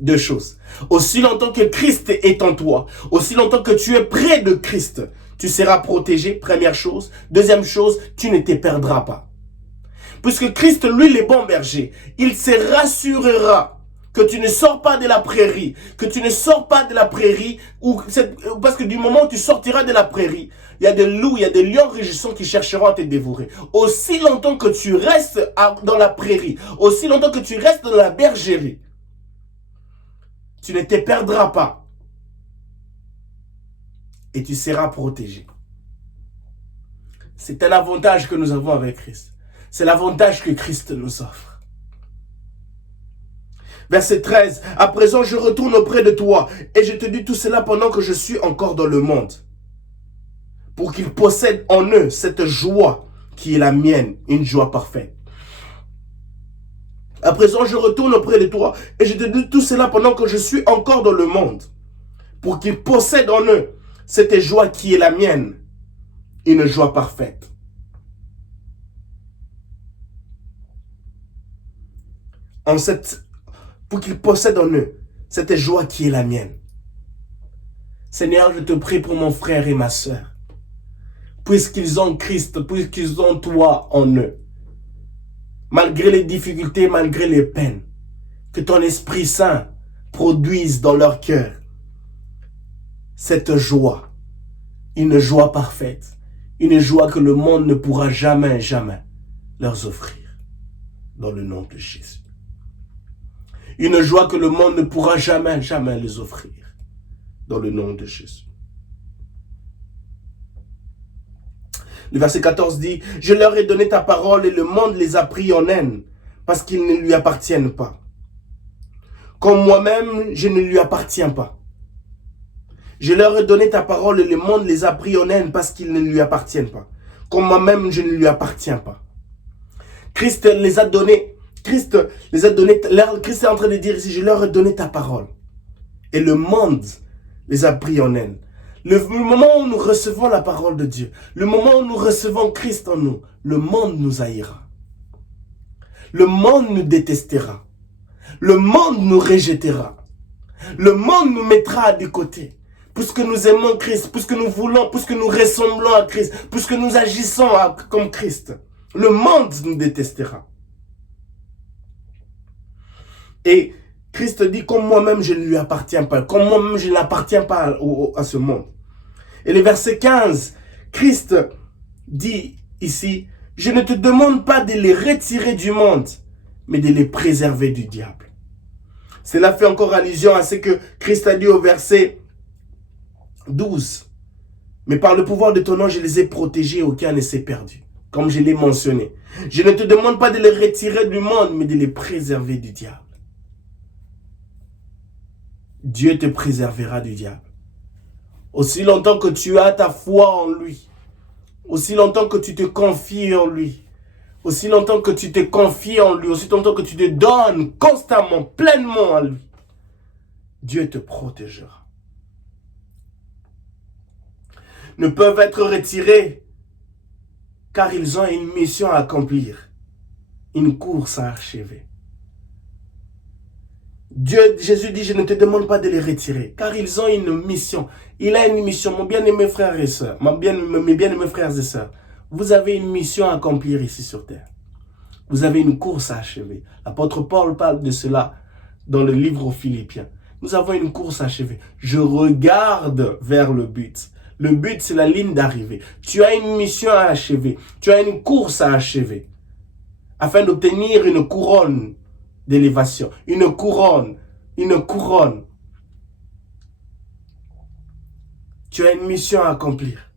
Deux choses. Aussi longtemps que Christ est en toi, aussi longtemps que tu es près de Christ, tu seras protégé, première chose. Deuxième chose, tu ne te perdras pas. Puisque Christ, lui, le bon berger, il se rassurera que tu ne sors pas de la prairie, que tu ne sors pas de la prairie, parce que du moment où tu sortiras de la prairie, il y a des loups, il y a des lions rugissants qui chercheront à te dévorer. Aussi longtemps que tu restes dans la prairie, aussi longtemps que tu restes dans la bergerie, tu ne te perdras pas et tu seras protégé. C'est un avantage que nous avons avec Christ. C'est l'avantage que Christ nous offre. Verset 13. À présent, je retourne auprès de toi et je te dis tout cela pendant que je suis encore dans le monde. Pour qu'ils possèdent en eux cette joie qui est la mienne, une joie parfaite. À présent, je retourne auprès de toi et je te dis tout cela pendant que je suis encore dans le monde. Pour qu'ils possèdent en eux cette joie qui est la mienne, une joie parfaite. Pour qu'ils possèdent en eux cette joie qui est la mienne. Seigneur, je te prie pour mon frère et ma soeur. Puisqu'ils ont Christ, puisqu'ils ont toi en eux. Malgré les difficultés, malgré les peines, que ton Esprit Saint produise dans leur cœur cette joie, une joie parfaite, une joie que le monde ne pourra jamais, jamais leur offrir, dans le nom de Jésus. Une joie que le monde ne pourra jamais, jamais les offrir, dans le nom de Jésus. Le verset 14 dit, « Je leur ai donné ta parole et le monde les a pris en haine, parce qu'ils ne lui appartiennent pas. Comme moi-même, je ne lui appartiens pas. Je leur ai donné ta parole et le monde les a pris en haine, parce qu'ils ne lui appartiennent pas. Comme moi-même, je ne lui appartiens pas. » Christ les a donnés. Christ est en train de dire ici, « Je leur ai donné ta parole. » Et le monde les a pris en haine. Le moment où nous recevons la parole de Dieu, le moment où nous recevons Christ en nous, le monde nous haïra. Le monde nous détestera. Le monde nous rejettera. Le monde nous mettra de côté. Puisque nous aimons Christ, puisque nous voulons, puisque nous ressemblons à Christ, puisque nous agissons comme Christ, le monde nous détestera. Et Christ dit, comme moi-même je ne lui appartiens pas, comme moi-même je n'appartiens pas à ce monde. Et le verset 15, Christ dit ici, je ne te demande pas de les retirer du monde, mais de les préserver du diable. Cela fait encore allusion à ce que Christ a dit au verset 12. Mais par le pouvoir de ton nom, je les ai protégés, aucun ne s'est perdu. Comme je l'ai mentionné. Je ne te demande pas de les retirer du monde, mais de les préserver du diable. Dieu te préservera du diable. Aussi longtemps que tu as ta foi en lui, aussi longtemps que tu te confies en lui, aussi longtemps que tu te confies en lui, aussi longtemps que tu te donnes constamment, pleinement à lui, Dieu te protégera. Ne peuvent être retirés car ils ont une mission à accomplir, une course à achever. Jésus dit, je ne te demande pas de les retirer, car ils ont une mission. Il a une mission, mon bien-aimé frère et sœurs, mes bien-aimés frères et sœurs. Vous avez une mission à accomplir ici sur terre. Vous avez une course à achever. L'apôtre Paul parle de cela dans le livre aux Philippiens. Nous avons une course à achever. Je regarde vers le but. Le but, c'est la ligne d'arrivée. Tu as une mission à achever. Tu as une course à achever. Afin d'obtenir une couronne d'élévation. Une couronne. Une couronne. Tu as une mission à accomplir.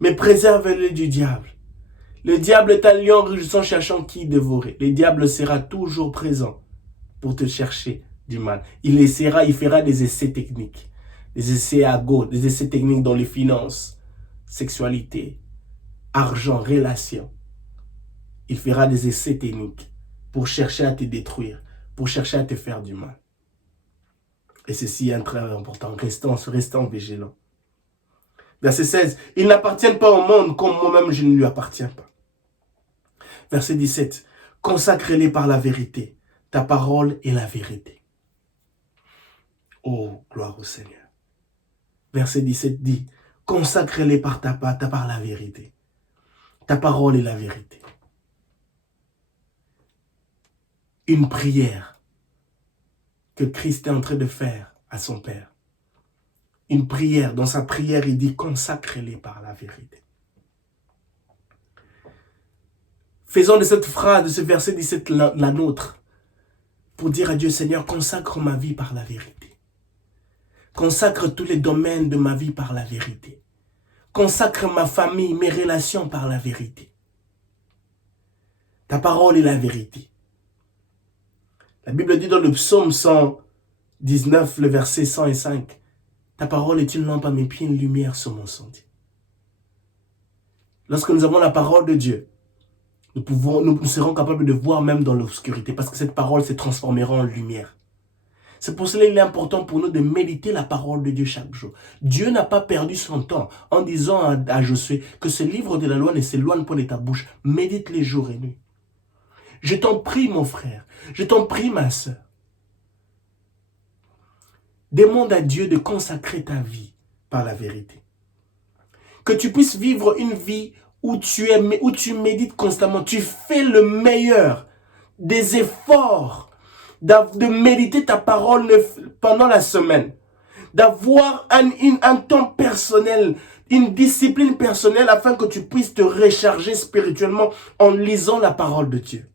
Mais préserve-le du diable. Le diable est un lion rugissant cherchant qui dévorer. Le diable sera toujours présent pour te chercher du mal. Il fera des essais techniques. Des essais à gauche, des essais techniques dans les finances, sexualité, argent, relations. Il fera des essais techniques pour chercher à te détruire, pour chercher à te faire du mal. Et ceci est très important. Restons vigilants. Verset 16. Ils n'appartiennent pas au monde comme moi-même je ne lui appartiens pas. Verset 17. Consacrez-les par la vérité. Ta parole est la vérité. Oh, gloire au Seigneur. Verset 17 dit, consacrez-les par la vérité. Ta parole est la vérité. Une prière que Christ est en train de faire à son Père. Une prière, dans sa prière, il dit, consacrez-les par la vérité. Faisons de cette phrase, de ce verset 17, la nôtre, pour dire à Dieu, Seigneur, consacre ma vie par la vérité. Consacre tous les domaines de ma vie par la vérité. Consacre ma famille, mes relations par la vérité. Ta parole est la vérité. La Bible dit dans le psaume 119, le verset 105, ta parole est une lampe à mes pieds, une lumière sur mon sentier. Lorsque nous avons la parole de Dieu, nous serons capables de voir même dans l'obscurité, parce que cette parole se transformera en lumière. C'est pour cela qu'il est important pour nous de méditer la parole de Dieu chaque jour. Dieu n'a pas perdu son temps en disant à Josué que ce livre de la loi ne s'éloigne pas de ta bouche. Médite-les jour et nuit. Je t'en prie, mon frère. Je t'en prie, ma soeur. Demande à Dieu de consacrer ta vie par la vérité. Que tu puisses vivre une vie où tu médites constamment. Tu fais le meilleur des efforts de méditer ta parole pendant la semaine. D'avoir un temps personnel, une discipline personnelle afin que tu puisses te recharger spirituellement en lisant la parole de Dieu.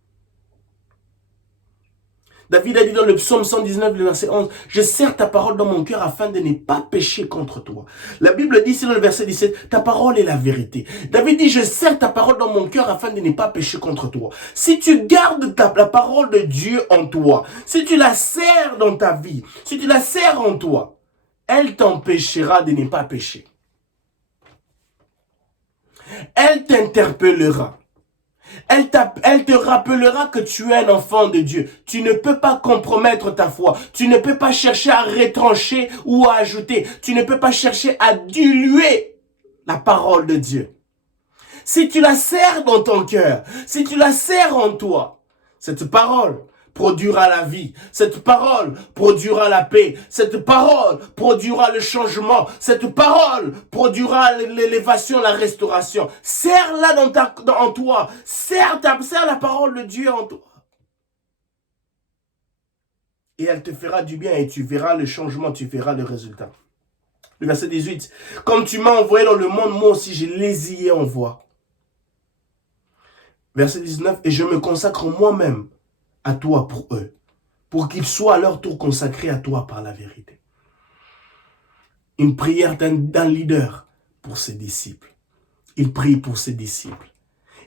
David a dit dans le psaume 119, le verset 11, « Je serre ta parole dans mon cœur afin de ne pas pécher contre toi. » La Bible dit ici dans le verset 17, « Ta parole est la vérité. » David dit, « Je serre ta parole dans mon cœur afin de ne pas pécher contre toi. » Si tu gardes la parole de Dieu en toi, si tu la serres dans ta vie, si tu la serres en toi, elle t'empêchera de ne pas pécher. Elle t'interpellera. Elle te rappellera que tu es un enfant de Dieu. Tu ne peux pas compromettre ta foi. Tu ne peux pas chercher à retrancher ou à ajouter. Tu ne peux pas chercher à diluer la parole de Dieu. Si tu la serres dans ton cœur, si tu la serres en toi, cette parole produira la vie. Cette parole produira la paix. Cette parole produira le changement. Cette parole produira l'élévation, la restauration. Serre-la en toi. Serre la parole de Dieu en toi. Et elle te fera du bien et tu verras le changement, tu verras le résultat. Le verset 18. Comme tu m'as envoyé dans le monde, moi aussi je les y envoie. Verset 19. Et je me consacre moi-même à toi pour eux, pour qu'ils soient à leur tour consacrés à toi par la vérité. Une prière d'un leader pour ses disciples. Il prie pour ses disciples.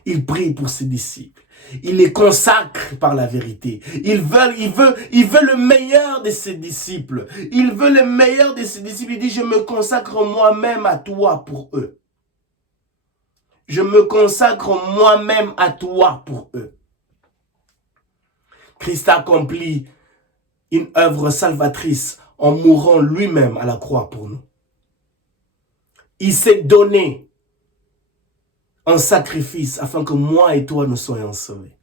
Il prie pour ses disciples. Il les consacre par la vérité. Il veut le meilleur de ses disciples. Il veut le meilleur de ses disciples. Il dit, je me consacre moi-même à toi pour eux. Je me consacre moi-même à toi pour eux. Christ a accompli une œuvre salvatrice en mourant lui-même à la croix pour nous. Il s'est donné en sacrifice afin que moi et toi nous soyons sauvés.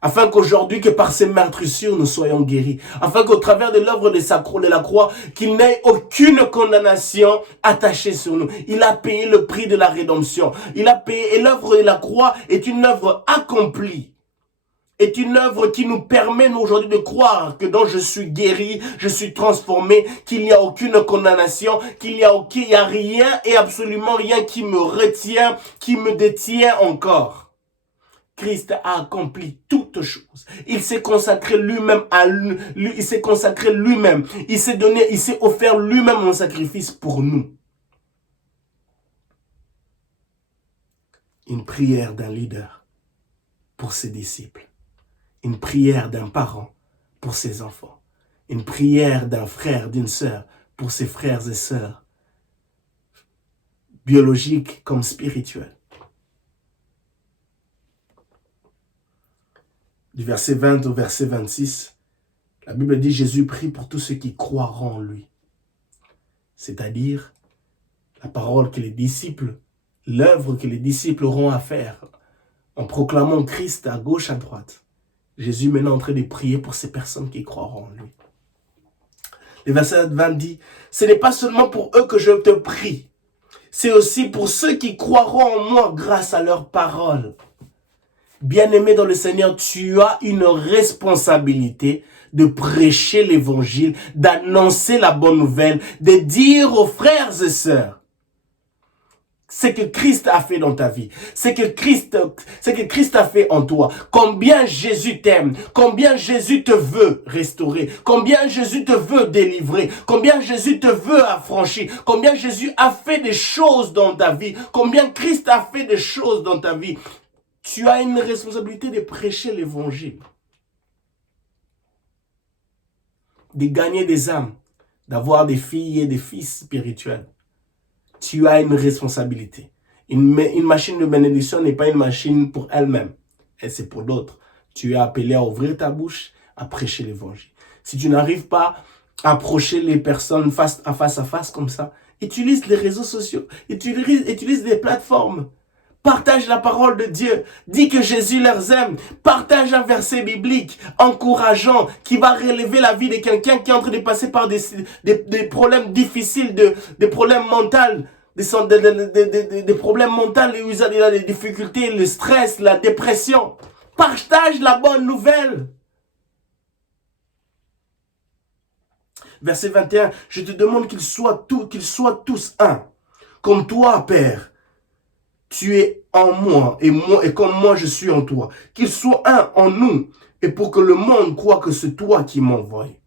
Afin qu'aujourd'hui, que par ses meurtrissures, nous soyons guéris. Afin qu'au travers de l'œuvre de la croix, qu'il n'ait aucune condamnation attachée sur nous. Il a payé le prix de la rédemption. Il a payé, et l'œuvre de la croix est une œuvre accomplie. Est une œuvre qui nous permet, nous, aujourd'hui, de croire que donc je suis guéri, je suis transformé, qu'il n'y a aucune condamnation, qu'il n'y a rien et absolument rien qui me retient, qui me détient encore. Christ a accompli toutes choses. Il s'est consacré lui-même il s'est consacré lui-même. Il s'est donné, il s'est offert lui-même en sacrifice pour nous. Une prière d'un leader pour ses disciples. Une prière d'un parent pour ses enfants. Une prière d'un frère, d'une sœur pour ses frères et sœurs. Biologiques comme spirituels. Du verset 20 au verset 26, la Bible dit « Jésus prie pour tous ceux qui croiront en lui ». C'est-à-dire la parole que les disciples, l'œuvre que les disciples auront à faire en proclamant Christ à gauche, à droite. Jésus est maintenant en train de prier pour ces personnes qui croiront en lui. Le verset 20 dit « Ce n'est pas seulement pour eux que je te prie, c'est aussi pour ceux qui croiront en moi grâce à leur parole. » Bien-aimé dans le Seigneur, tu as une responsabilité de prêcher l'évangile, d'annoncer la bonne nouvelle, de dire aux frères et sœurs ce que Christ a fait dans ta vie, ce que Christ a fait en toi, combien Jésus t'aime, combien Jésus te veut restaurer, combien Jésus te veut délivrer, combien Jésus te veut affranchir, combien Jésus a fait des choses dans ta vie, combien Christ a fait des choses dans ta vie. Tu as une responsabilité de prêcher l'évangile, de gagner des âmes, d'avoir des filles et des fils spirituels. Tu as une responsabilité. Une machine de bénédiction n'est pas une machine pour elle-même, et c'est pour d'autres. Tu es appelé à ouvrir ta bouche, à prêcher l'évangile. Si tu n'arrives pas à approcher les personnes face à face comme ça, utilise les réseaux sociaux, utilise des plateformes. Partage la parole de Dieu. Dis que Jésus leur aime. Partage un verset biblique encourageant qui va relever la vie de quelqu'un qui est en train de passer par des problèmes difficiles, des problèmes mentaux, des problèmes mentaux où il a des difficultés, le stress, la dépression. Partage la bonne nouvelle. Verset 21. Je te demande qu'ils soient tous un. Comme toi, Père. Tu es en moi et comme moi je suis en toi. Qu'ils soient un en nous et pour que le monde croie que c'est toi qui m'envoies.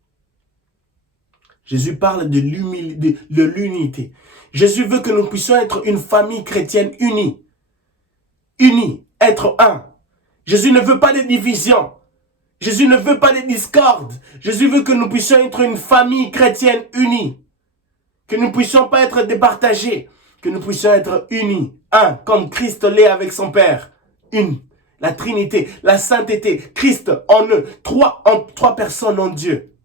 Jésus parle de l'unité. Jésus veut que nous puissions être une famille chrétienne unie. Unie, être un. Jésus ne veut pas de division. Jésus ne veut pas de discorde. Jésus veut que nous puissions être une famille chrétienne unie. Que nous ne puissions pas être départagés. Que nous puissions être unis, un, comme Christ l'est avec son Père. Une, la Trinité, la sainteté, Christ en eux, trois personnes en Dieu.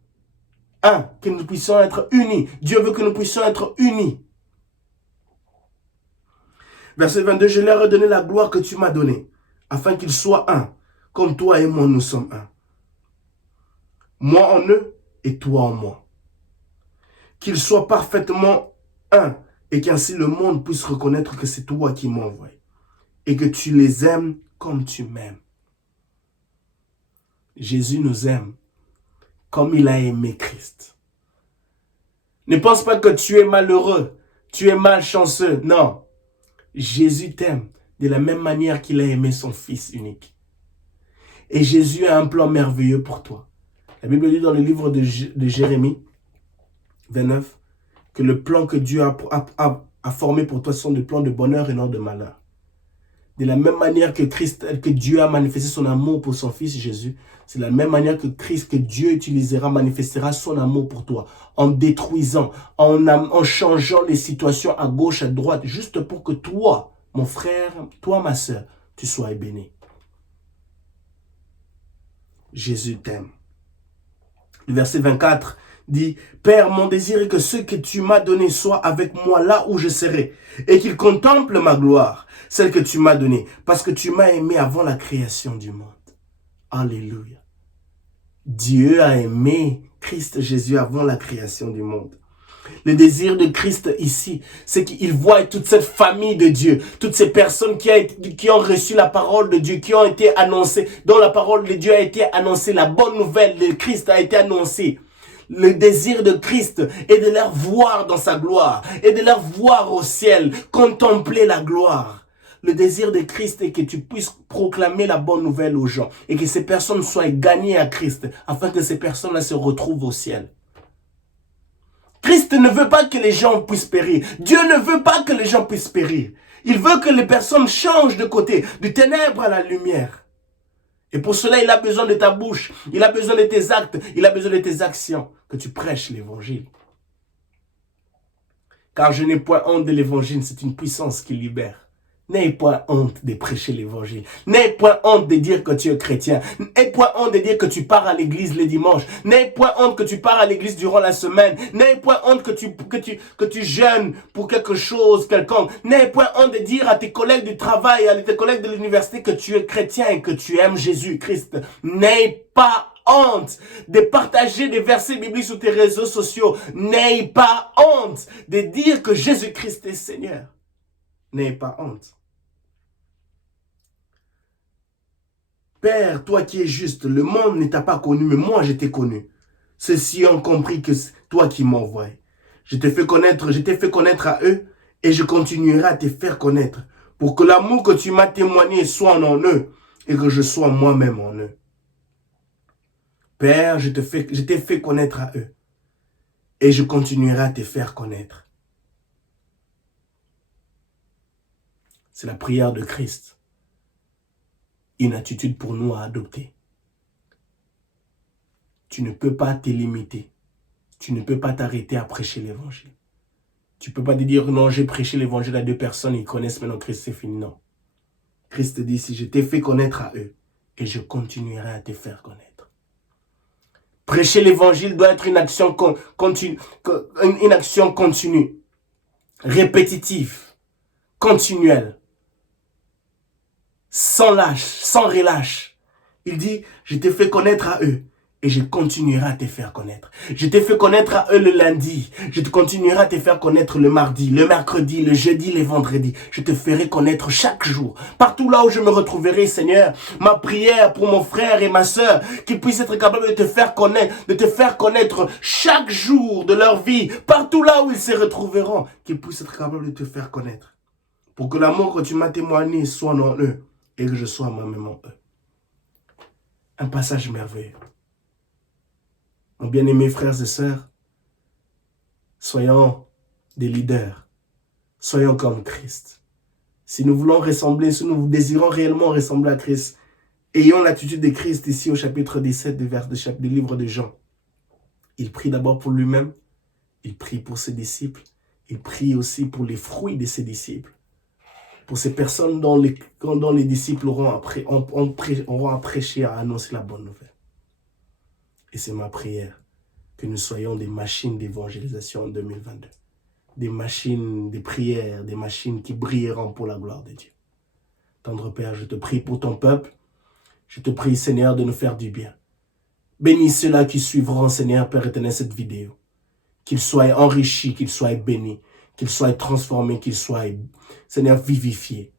Un, que nous puissions être unis. Dieu veut que nous puissions être unis. Verset 22, je leur ai donné la gloire que tu m'as donnée, afin qu'ils soient un, comme toi et moi nous sommes un. Moi en eux et toi en moi. Qu'ils soient parfaitement un, et qu'ainsi le monde puisse reconnaître que c'est toi qui m'envoies et que tu les aimes comme tu m'aimes. Jésus nous aime comme il a aimé Christ. Ne pense pas que tu es malheureux, tu es malchanceux. Non, Jésus t'aime de la même manière qu'il a aimé son Fils unique. Et Jésus a un plan merveilleux pour toi. La Bible dit dans le livre de Jérémie 29, que le plan que Dieu a formé pour toi sont des plans de bonheur et non de malheur. De la même manière que Dieu a manifesté son amour pour son Fils Jésus, c'est de la même manière que Dieu manifestera son amour pour toi, en détruisant, en changeant les situations à gauche, à droite, juste pour que toi, mon frère, toi, ma soeur, tu sois béni. Jésus t'aime. Le verset 24 dit, « Père, mon désir est que ce que tu m'as donné soit avec moi là où je serai, et qu'il contemple ma gloire, celle que tu m'as donnée, parce que tu m'as aimé avant la création du monde. » Alléluia. Dieu a aimé Christ Jésus avant la création du monde. Le désir de Christ ici, c'est qu'il voit toute cette famille de Dieu, toutes ces personnes qui ont reçu la parole de Dieu, qui ont été annoncées, dont la parole de Dieu a été annoncée, la bonne nouvelle de Christ a été annoncée. Le désir de Christ est de leur voir dans sa gloire, et de leur voir au ciel, contempler la gloire. Le désir de Christ est que tu puisses proclamer la bonne nouvelle aux gens, et que ces personnes soient gagnées à Christ, afin que ces personnes-là se retrouvent au ciel. Christ ne veut pas que les gens puissent périr. Dieu ne veut pas que les gens puissent périr. Il veut que les personnes changent de côté, du ténèbre à la lumière. Et pour cela, il a besoin de ta bouche, il a besoin de tes actes, il a besoin de tes actions, que tu prêches l'évangile. Car je n'ai point honte de l'évangile, c'est une puissance qui libère. N'aie point honte de prêcher l'évangile. N'aie point honte de dire que tu es chrétien. N'aie point honte de dire que tu pars à l'église les dimanches. N'aie point honte que tu pars à l'église durant la semaine. N'aie point honte que tu jeûnes pour quelque chose quelconque. N'aie point honte de dire à tes collègues du travail, à tes collègues de l'université que tu es chrétien et que tu aimes Jésus-Christ. N'aie pas honte de partager des versets bibliques sur tes réseaux sociaux. N'aie pas honte de dire que Jésus-Christ est Seigneur. N'aie pas honte. Père, toi qui es juste, le monde ne t'a pas connu, mais moi je t'ai connu. Ceux-ci ont compris que c'est toi qui m'envoies. Je t'ai fait connaître à eux et je continuerai à te faire connaître pour que l'amour que tu m'as témoigné soit en eux et que je sois moi-même en eux. Père, je t'ai fait connaître à eux et je continuerai à te faire connaître. C'est la prière de Christ. Une attitude pour nous à adopter. Tu ne peux pas te limiter. Tu ne peux pas t'arrêter à prêcher l'évangile. Tu ne peux pas te dire, non, j'ai prêché l'évangile à 2 personnes, ils connaissent maintenant Christ, c'est fini. Non. Christ dit, si je t'ai fait connaître à eux, et je continuerai à te faire connaître. Prêcher l'évangile doit être une action continue, répétitive, continuelle, sans lâche, sans relâche. Il dit, je t'ai fait connaître à eux et je continuerai à te faire connaître. Je t'ai fait connaître à eux le lundi, je continuerai à te faire connaître le mardi, le mercredi, le jeudi, le vendredi. Je te ferai connaître chaque jour. Partout là où je me retrouverai, Seigneur, ma prière pour mon frère et ma soeur, qu'ils puissent être capables de te faire connaître chaque jour de leur vie, partout là où ils se retrouveront, qu'ils puissent être capables de te faire connaître. Pour que l'amour que tu m'as témoigné soit en eux et que je sois moi-même en eux. Un passage merveilleux. Mon bien-aimés frères et sœurs, soyons des leaders. Soyons comme Christ. Si nous voulons ressembler, si nous désirons réellement ressembler à Christ, ayons l'attitude de Christ ici au chapitre 17 du livre de Jean. Il prie d'abord pour lui-même, il prie pour ses disciples, il prie aussi pour les fruits de ses disciples. Pour ces personnes dont les disciples auront à prêcher, à annoncer la bonne nouvelle. Et c'est ma prière, que nous soyons des machines d'évangélisation en 2022. Des machines de prière, des machines qui brilleront pour la gloire de Dieu. Tendre Père, je te prie pour ton peuple. Je te prie, Seigneur, de nous faire du bien. Bénis ceux-là qui suivront, Seigneur, Père éternel, cette vidéo. Qu'ils soient enrichis, qu'ils soient bénis, qu'ils soient transformés, qu'ils soient, Seigneur, vivifiés.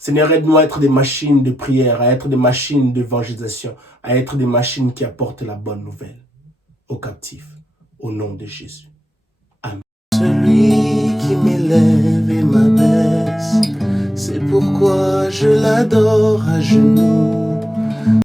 Seigneur, aide-nous à être des machines de prière, à être des machines d'évangélisation, à être des machines qui apportent la bonne nouvelle aux captifs, au nom de Jésus. Amen. Celui qui m'élève et m'abaisse, c'est pourquoi je l'adore à genoux.